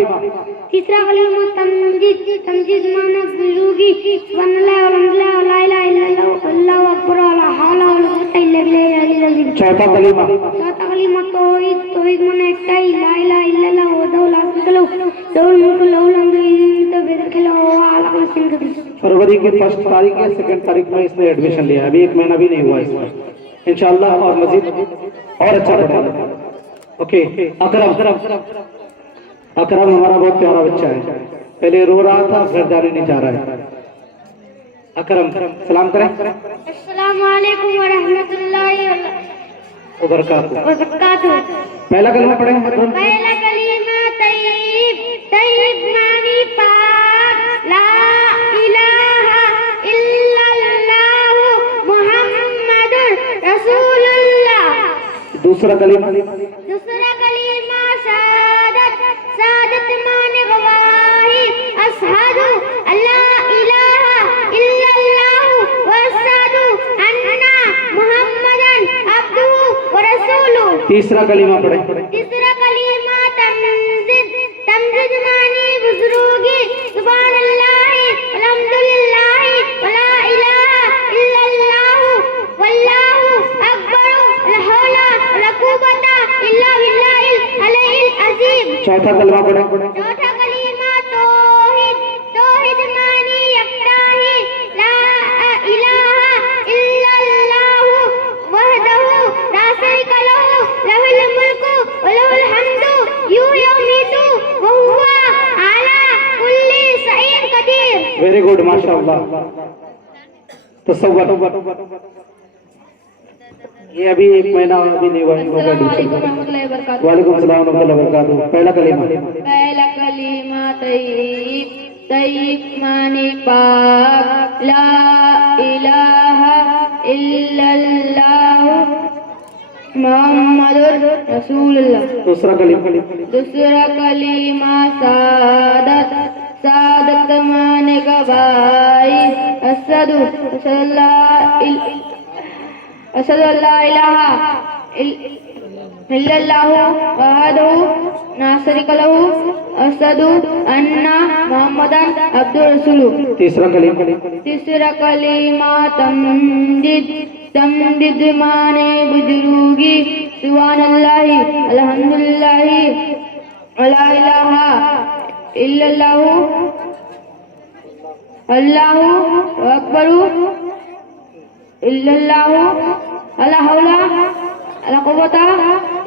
तीसरा कलीमा तमजीद तमजीद माने बुजुर्गी सुभानअल्लाह वल्हम्दुलिल्लाह व ला इलाहा इल्लल्लाह अल्लाहु अकबर व ला हौला व ला कुव्वता इल्ला बिल्लाहिल अज़ीम। चौथा कलीमा चौथा कलीमा तौहीद तौहीद माने एकटाई ला इलाहा इल्लल्लाह वहदहु ला शरीका लहु लहुल मुल्कु व लहुल हम्दु फरवरी की 1 तारीख या 2 तारीख में इसने एडमिशन लिया, अभी 1 महीना भी नहीं हुआ इसमें, इंशाल्लाह और मजीद और अच्छा पढ़ेगा। ओके, अकरम अकरम हमारा बहुत प्यारा बच्चा है, पहले रो रहा था फिर जाने नहीं चाह रहा है। अकरम सलाम करें। अस्सलामु अलैकुम व रहमतुल्लाहि व बरकातुहू। पहला कलमा पढ़ें। पहला कलीमा तय्यब तय्यब मानी पाक ला इलाहा इल्लल्लाह मुहम्मदुर रसूलुल्लाह। दूसरा कलीमा शहादत शहादत माने गवाही अशहदु अल्ला इलाहा इल्लल्लाह व अशहदु अन्ना मुहम्मदन अब्दुहु व रसूलुहु। तीसरा कलीमा पढ़ें। तीसरा कलीमा तमजीद तमजीद माने बुजुर्गी सुभानअल्लाह अल्हम्दुलिल्लाह व ला इलाहा इल्लल्लाह वल्लाहु अकबर ला हौला व ला कुव्वता इल्ला बिल्लाहिल अलील अज़ीम। चौथा कलमा पढ़ें। चौथा कलीमा तौहीद तौहीद माने यकताही ला इलाहा इल्लल्लाह वहदहु ला शरीका लहु लहुल मुल्कु व लहुल हम्दु युमीतु व हुवा अला कुल्ली शैइन कदीर। वेरी गुड, माशाअल्लाह। तसव्वुर ये अभी 1 महीना अभी नहीं हुआ इनको एडमिशन। वालेकुम सलाम व रहमतुल्लाहि व बरकातहू। पहला कलीमा तय्यब तय्यब माने पाक ला इलाहा इल्लल्लाह मुहम्मदुर रसूलुल्लाह। दूसरा कलीमा शहादत शहादत माने गवाही अशहदु अल्ला इलाहा इल्लल्लाह वहदहु ला शरीका लहु अशहदु अन्ना मुहम्मदन अब्दुहु रसूलुहु। तीसरा कलीमा तमजीद तमजीद माने बुजुर्गी सुभानअल्लाह अल्हम्दुलिल्लाह व ला इलाहा इल्लल्लाह अल्लाहु अकबर इल्लल्लाह ला हौला ला कुव्वता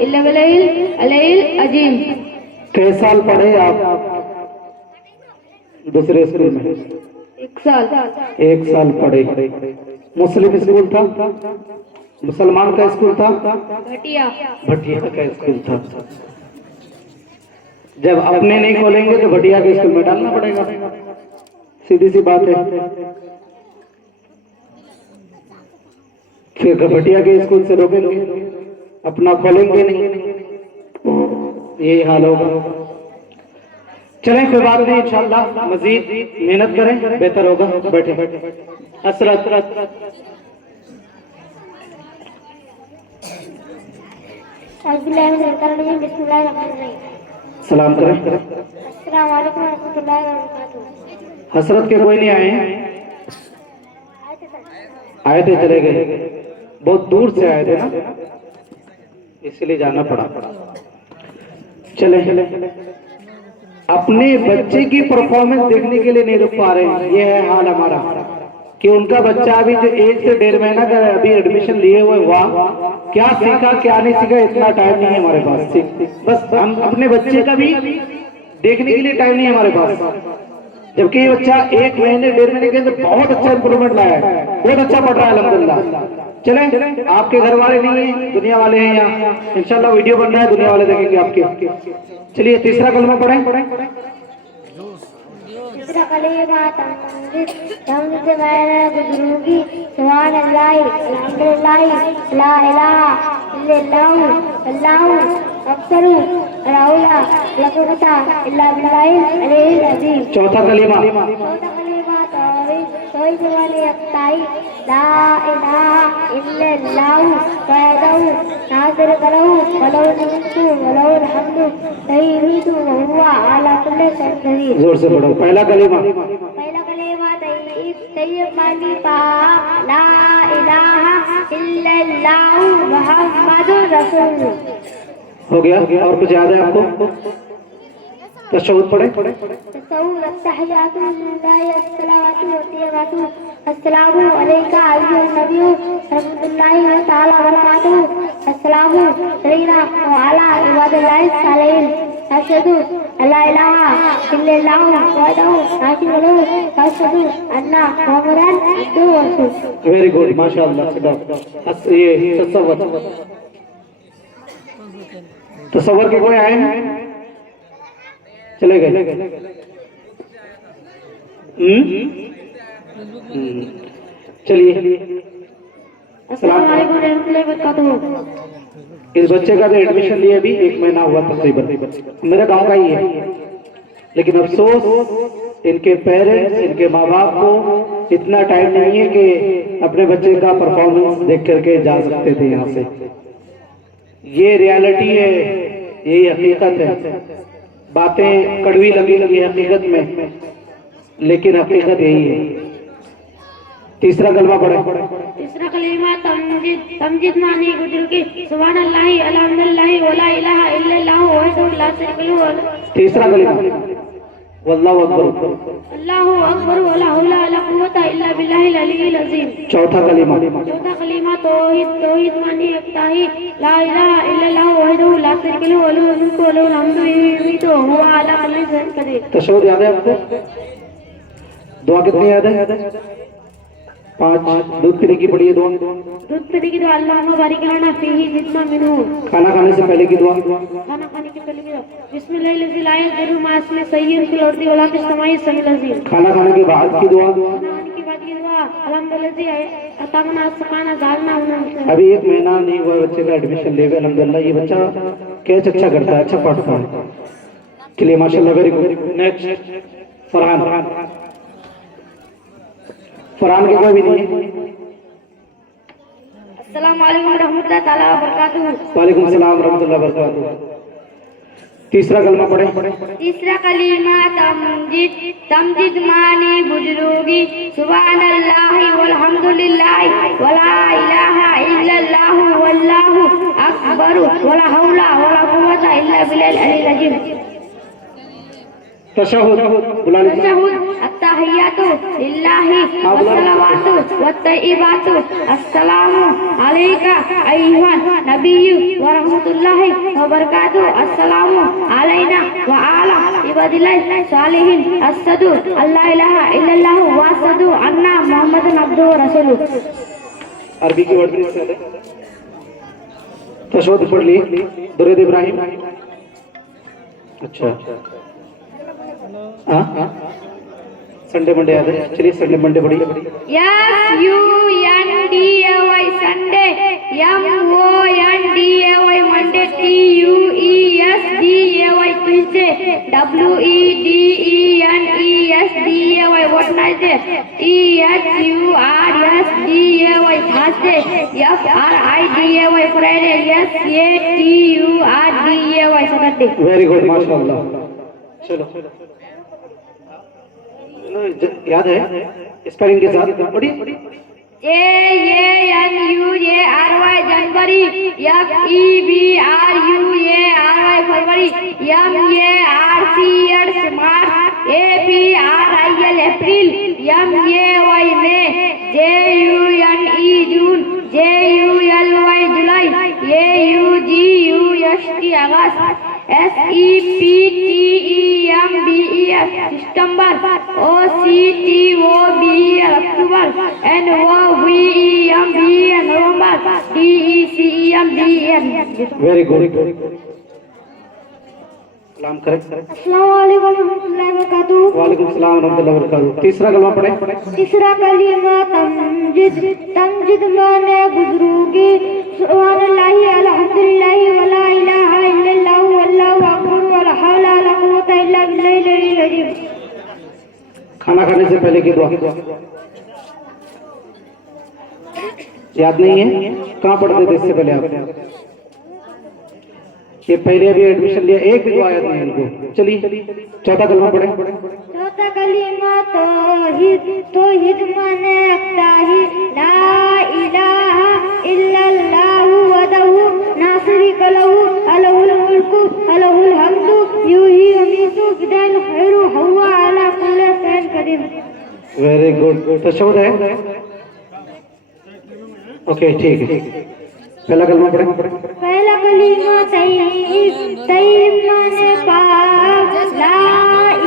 इल्ला बिल्लाहिल अलील अज़ीम। कई साल पढ़े आप दूसरे स्कूल में? 1 साल। 1 साल पढ़े। मुस्लिम स्कूल था? मुसलमान का स्कूल था? भटिया का स्कूल था। जब अपने नहीं खोलेंगे तो भटिया के स्कूल में डालना पड़ेगा, सीधी सी बात है। फिर भटिया के स्कूल से रोकेंगे, अपना खोलेंगे नहीं, यही हाल होगा। चलें, कोई बात नहीं, इंशाल्लाह मजीद मेहनत करें, बेहतर होगा। बैठे असरत सलाम करें। अस्सलाम वालेकुम व रहमतुल्लाहि व बरकातहू। हसरत के कोई नहीं आए हैं? आए थे, चले गए, बहुत दूर से आए थे ना, इसलिए जाना पड़ा। चले अपने बच्चे की परफॉर्मेंस देखने के लिए नहीं रुक पा रहे हैं। ये है हाल हमारा कि उनका बच्चा अभी जो 1 से 1.5 महीना का अभी एडमिशन लिए हुए, वाह क्या सीखा क्या नहीं सीखा, इतना टाइम नहीं है हमारे पास। बस हम अपने बच्चे का भी देखने के लिए टाइम नहीं है हमारे पास। जबकि ये बच्चा 1 महीने 1.5 महीने के अंदर बहुत अच्छा इंप्रूवमेंट लाया है, बहुत अच्छा पढ़ रहा है अल्हम्दुलिल्लाह। चले, आपके घर वाले नहीं है, दुनिया वाले हैं यहाँ, इंशाल्लाह वीडियो बन रहा है, दुनिया वाले देखेंगे आपके। चलिए तीसरा कलमा पढ़ें। तीसरा कलीमा तमजीद तमजीद माने बुजुर्गी सुभानअल्लाह अल्हम्दुलिल्लाह ला इलाहा इल्लल्लाह अल्लाहु अकबर ला हौला ला कुव्वता इल्ला बिल्लाहिल अलील अज़ीम। चौथा कलीमा तौहीद कोई वाली अक्ताई ला इलाहा इल्लल्लाहु वहदहु नाज़िर कलहु वलहुल मुल्कु वलहुल हम्दु तय्यिबु व हुवा अला कुल्ली शैइन कदीर। जोर से पढ़ो। पहला कलीमा तय्यब मानी पाक ला इलाहा इल्लल्लाहु मुहम्मदुर रसूलुल्लाह। हो गया? और कुछ याद है आपको? तशहुद पढ़े। तशहुद अत्तहियातु लिल्लाहि अस्सलावातु वत्तय्यबातु अस्सलामु अलैका अय्युहन नबिय्यु रहमतुल्लाहि व तआला व बरकातुहु अस्सलामु अलैना व अला इबादिल्लाहि सालिहीन अशहदु अल्ला इलाहा इल्लल्लाहु वहदहु ला शरीका लहु व अशहदु अन्ना मुहम्मदन अब्दुहु व रसूलुहु। वेरी गुड, माशाअल्लाह। ये तसव्वुर के कोई आए हैं? चले गए। चलिए। इस बच्चे का भी एडमिशन लिए भी 1 महीना हुआ तकरीबन। मेरे गांव का ही है, लेकिन अफसोस इनके पेरेंट्स, इनके माँ बाप को इतना टाइम नहीं है कि अपने बच्चे का परफॉर्मेंस देख करके जा सकते थे यहाँ से। ये रियलिटी है, यही हकीकत है। बातें कड़वी लगी हकीकत में, लेकिन हकीकत यही है। तीसरा कलमा पढ़े। तीसरा कलीमा तमजीद मानी गुजर की सुभान अल्लाह अल्हम्दुलिल्लाह वला इलाहा इल्लल्लाहु वहदहु ला शरीका लहु। तीसरा कलीमा वल्लाहु अकबर। अल्लाहु अकबर वला हौला वला कुव्वता इल्ला बिल्लाहिल अलिय्यिल अज़ीम। चौथा कलीमा तौहीद मानी अक्ताही ला इलाहा इल्लल्लाहु वहदहु ला शरीका लहु लहुल मुल्कु व लहुल हम्दु युमीतु व हुवा अला कुल्ली शैइन कदीर। तशहुद याद है आपको? दुआ कितनी याद है? 5। दूध पीने की पड़ी है दुआ। दूध पीने की दुआ अल्लाहुम्मा बारिक लना फीही जितना मिनहु। खाना खाने से पहले की दुआ। खाना खाने के पहले की दुआ बिस्मिल्लाहिल ला यज़ुरु मा इस्मिही शय्युन फिल अर्दि वला फिस समाई समीउल अज़ीम। खाना खाने के बाद की दुआ। खाने के बाद की दुआ अल्हम्दुलिल्लाह अतामना सकाना ज़ालना उन्ना। अभी 1 महीना नहीं हुआ बच्चे का एडमिशन ले गए। अल्हम्दुलिल्लाह ये बच्चा कैच अच्छा करता है, अच्छा पढ़ता है। चलिए माशाल्लाह, very good. Next Farhan. Farhan के कोई भी नहीं है। अस्सलाम वालेकुम रहमतुल्लाहि तआला व बरकातुहू। वालेकुम सलाम रहमतुल्लाहि व बरकातुहू। तीसरा कलमा पढ़े। तीसरा कलीमा तमजीद मानी बुजुर्गी सुभानल्लाहि वल्हम्दुलिल्लाहि वला इलाहा इल्लल्लाहु वल्लाहु अकबर वला हौला वला कुव्वता इल्ला बिल्लाहिल अलिय्यिल अज़ीम। तशहुद बुला लीजिए। तशहुद अत्तहियातु लिल्लाहि वस्सलावातु वत्तय्यिबातु अस्सलामु अलैका अय्युहन नबिय्यु व रहमतुल्लाहि व बरकातुहू अस्सलामु अलैना व अला इबादिल्लाहि सालिहीन अशहदु अल्ला इलाहा इल्लल्लाहु व अशहदु अन्ना मुहम्मदन अब्दुहु व रसूलुहु। अरबी की वर्ड में तशहुद पढ़ ली। दुरूद इब्राहिम। अच्छा, संडे मंडे याद है? चलिए संडे मंडे पढ़िए। SUNDAY Sunday, MONDAY Monday, TUESDAY Tuesday, WEDENESDAY Wednesday, THURSDAY Thursday, FRIDAY Friday, SATURDAY Saturday. Very good, माशाअल्लाह। चलो याद है? स्पेलिंग के साथ पढ़िए। JANUARY जनवरी, FEBRUARY फरवरी, MARCH मार्च, APRIL अप्रैल, MAY मई, JUNE जून, JULY जुलाई, AUGUST अगस्त, SEPTEMBER सितंबर, OCTOBER अक्टूबर, NOVEMBER नवंबर, DECEMBER। Very good. सलाम करें। अस्सलाम वालेकुम रहमतुल्लाहि व बरकातुहू। वालेकुम सलाम रहमतुल्लाहि व बरकातुहू। तीसरा कलमा पढ़े। तीसरा कलीमा तमजीद माने बुजुर्गी सुभानल्लाहि अल्हम्दुलिल्लाहि वला इलाहा इल्लल्लाहु वल्लाहु अकबर वला हौला वला कुव्वता इल्ला बिल्लाहिल अलिय्यिल अज़ीम। खाना खाने से पहले की दुआ। याद नहीं है? कहाँ पढ़ते थे इससे पहले आप? ये पहले अभी एडमिशन लिया, एक भी दुआ याद नहीं है इनको। चलिए चौथा कलमा पढ़े। चौथा कलीमा तौहीद माने ताहीद ला इलाहा इल्लल्लाहु वहदहु ला शरीका लहू अलहुल मुल्कु अलहुल हम्दु युही यमीतु बिदाल खैरु हुवा अला कुल्ली शैइन कदीर। Very good. तशहुद है? ओके ठीक है। पहला कलमा पढ़े। पहला कलीमा तय्यब माने पाक ला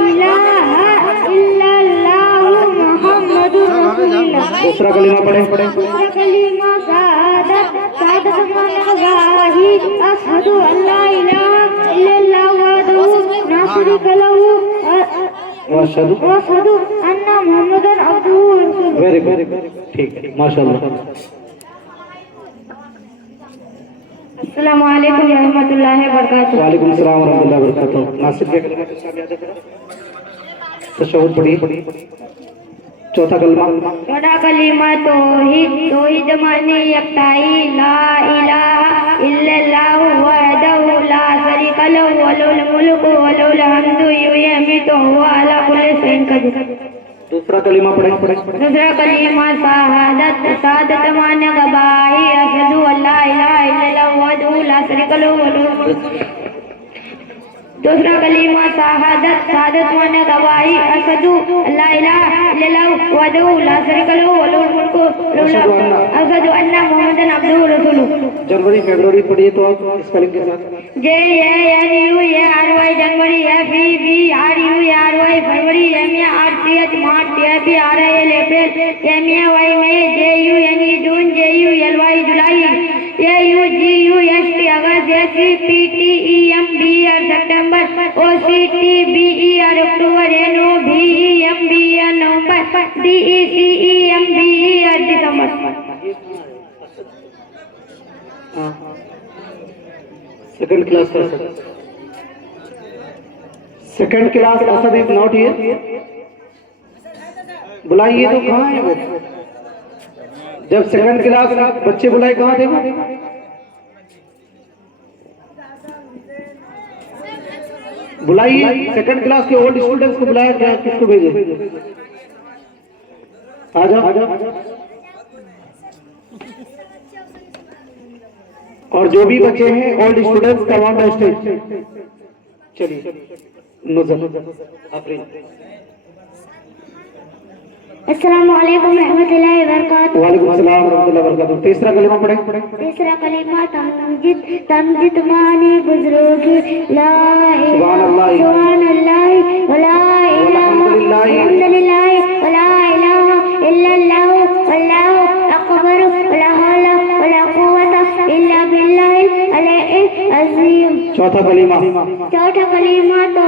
इलाहा इल्लल्लाहु मुहम्मदुर रसूलुल्लाह। दूसरा कलीमा पढ़े। दूसरा कलीमा शहादत माने गवाही अशहदु अल्ला इलाहा इल्लल्लाहु वहदहु ला शरीका लहू वअशहदु अन्ना मुहम्मदन अब्दुहु व रसूलुहु। वेरी गुड, ठीक है, माशाल्लाह। अस्सलामु अलैकुम रहमतुल्लाहि व बरकातुहू। वालेकुम अस्सलाम रहमतुल्लाहि व बरकातुहू। नासिर के कलमा के सामने आ जाओ। तशहुद पढ़िए। चौथा कलमा। चौथा कलीमा तौहीद माने यकताई ला इलाहा इल्लल्लाहु वहदहु ला शरीका लहू लहुल मुल्कु व लहुल हम्दु युहयी यमीतु हुवा अला कुल्ली शैइन कदीर। दूसरा कलीमा पढ़े। दूसरा कलीमा शहादत माने गवाही अशहदु अल्ला इलाहा इल्लल्लाहु वहदहु ला शरीका लहू। दूसरा कलीमा शहादत माने गवाही अशहदु अल्ला इलाहा इल्लल्लाहु वहदहु ला शरीका लहू लहुल मुल्कु अशहदु अन्ना मुहम्मदन अब्दुहु व रसूलुहु। जनवरी फरवरी पढ़िए तो आप स्पेलिंग के साथ। JANUARY जनवरी, FEBRUARY फरवरी, MARCH मार्च, APRIL अप्रैल, MAY मई, JUNE जून, JULY जुलाई, AUGUST अगस्त, SPTEMBR सितंबर, OCTBER अक्टूबर, NOVEMBR नवंबर, DECEMBER दिसंबर। सेकंड क्लास का second class Asad is not here. बुलाइए तो कहाँ है वो? जब सेकंड क्लास बच्चे बुलाए कहाँ थे वो? बुलाइए सेकंड क्लास के ओल्ड स्टूडेंट्स को बुलाया, क्या किसको भेजे? आ जाओ। और जो भी बच्चे हैं ओल्ड स्टूडेंट्स का स्टेज। चलिए अस्सलामु अलैकुम रहमतुल्लाहि व बरकातुहू। वालेकुम अस्सलाम रहमतुल्लाहि व बरकातुहू। तीसरा कलीमा पढ़े। तीसरा कलीमा तमजीद माने बुजुर्गी ला सुभान अल्लाह व ला इल्लल्लाहु इल्लल्लाहु वल्लाहु अकबर व ला हौला व ला कुव्वता इल्ला बिल्लाहिल अलीय्यिल अज़ीम। चौथा कलीमा। चौथा कलीमा तो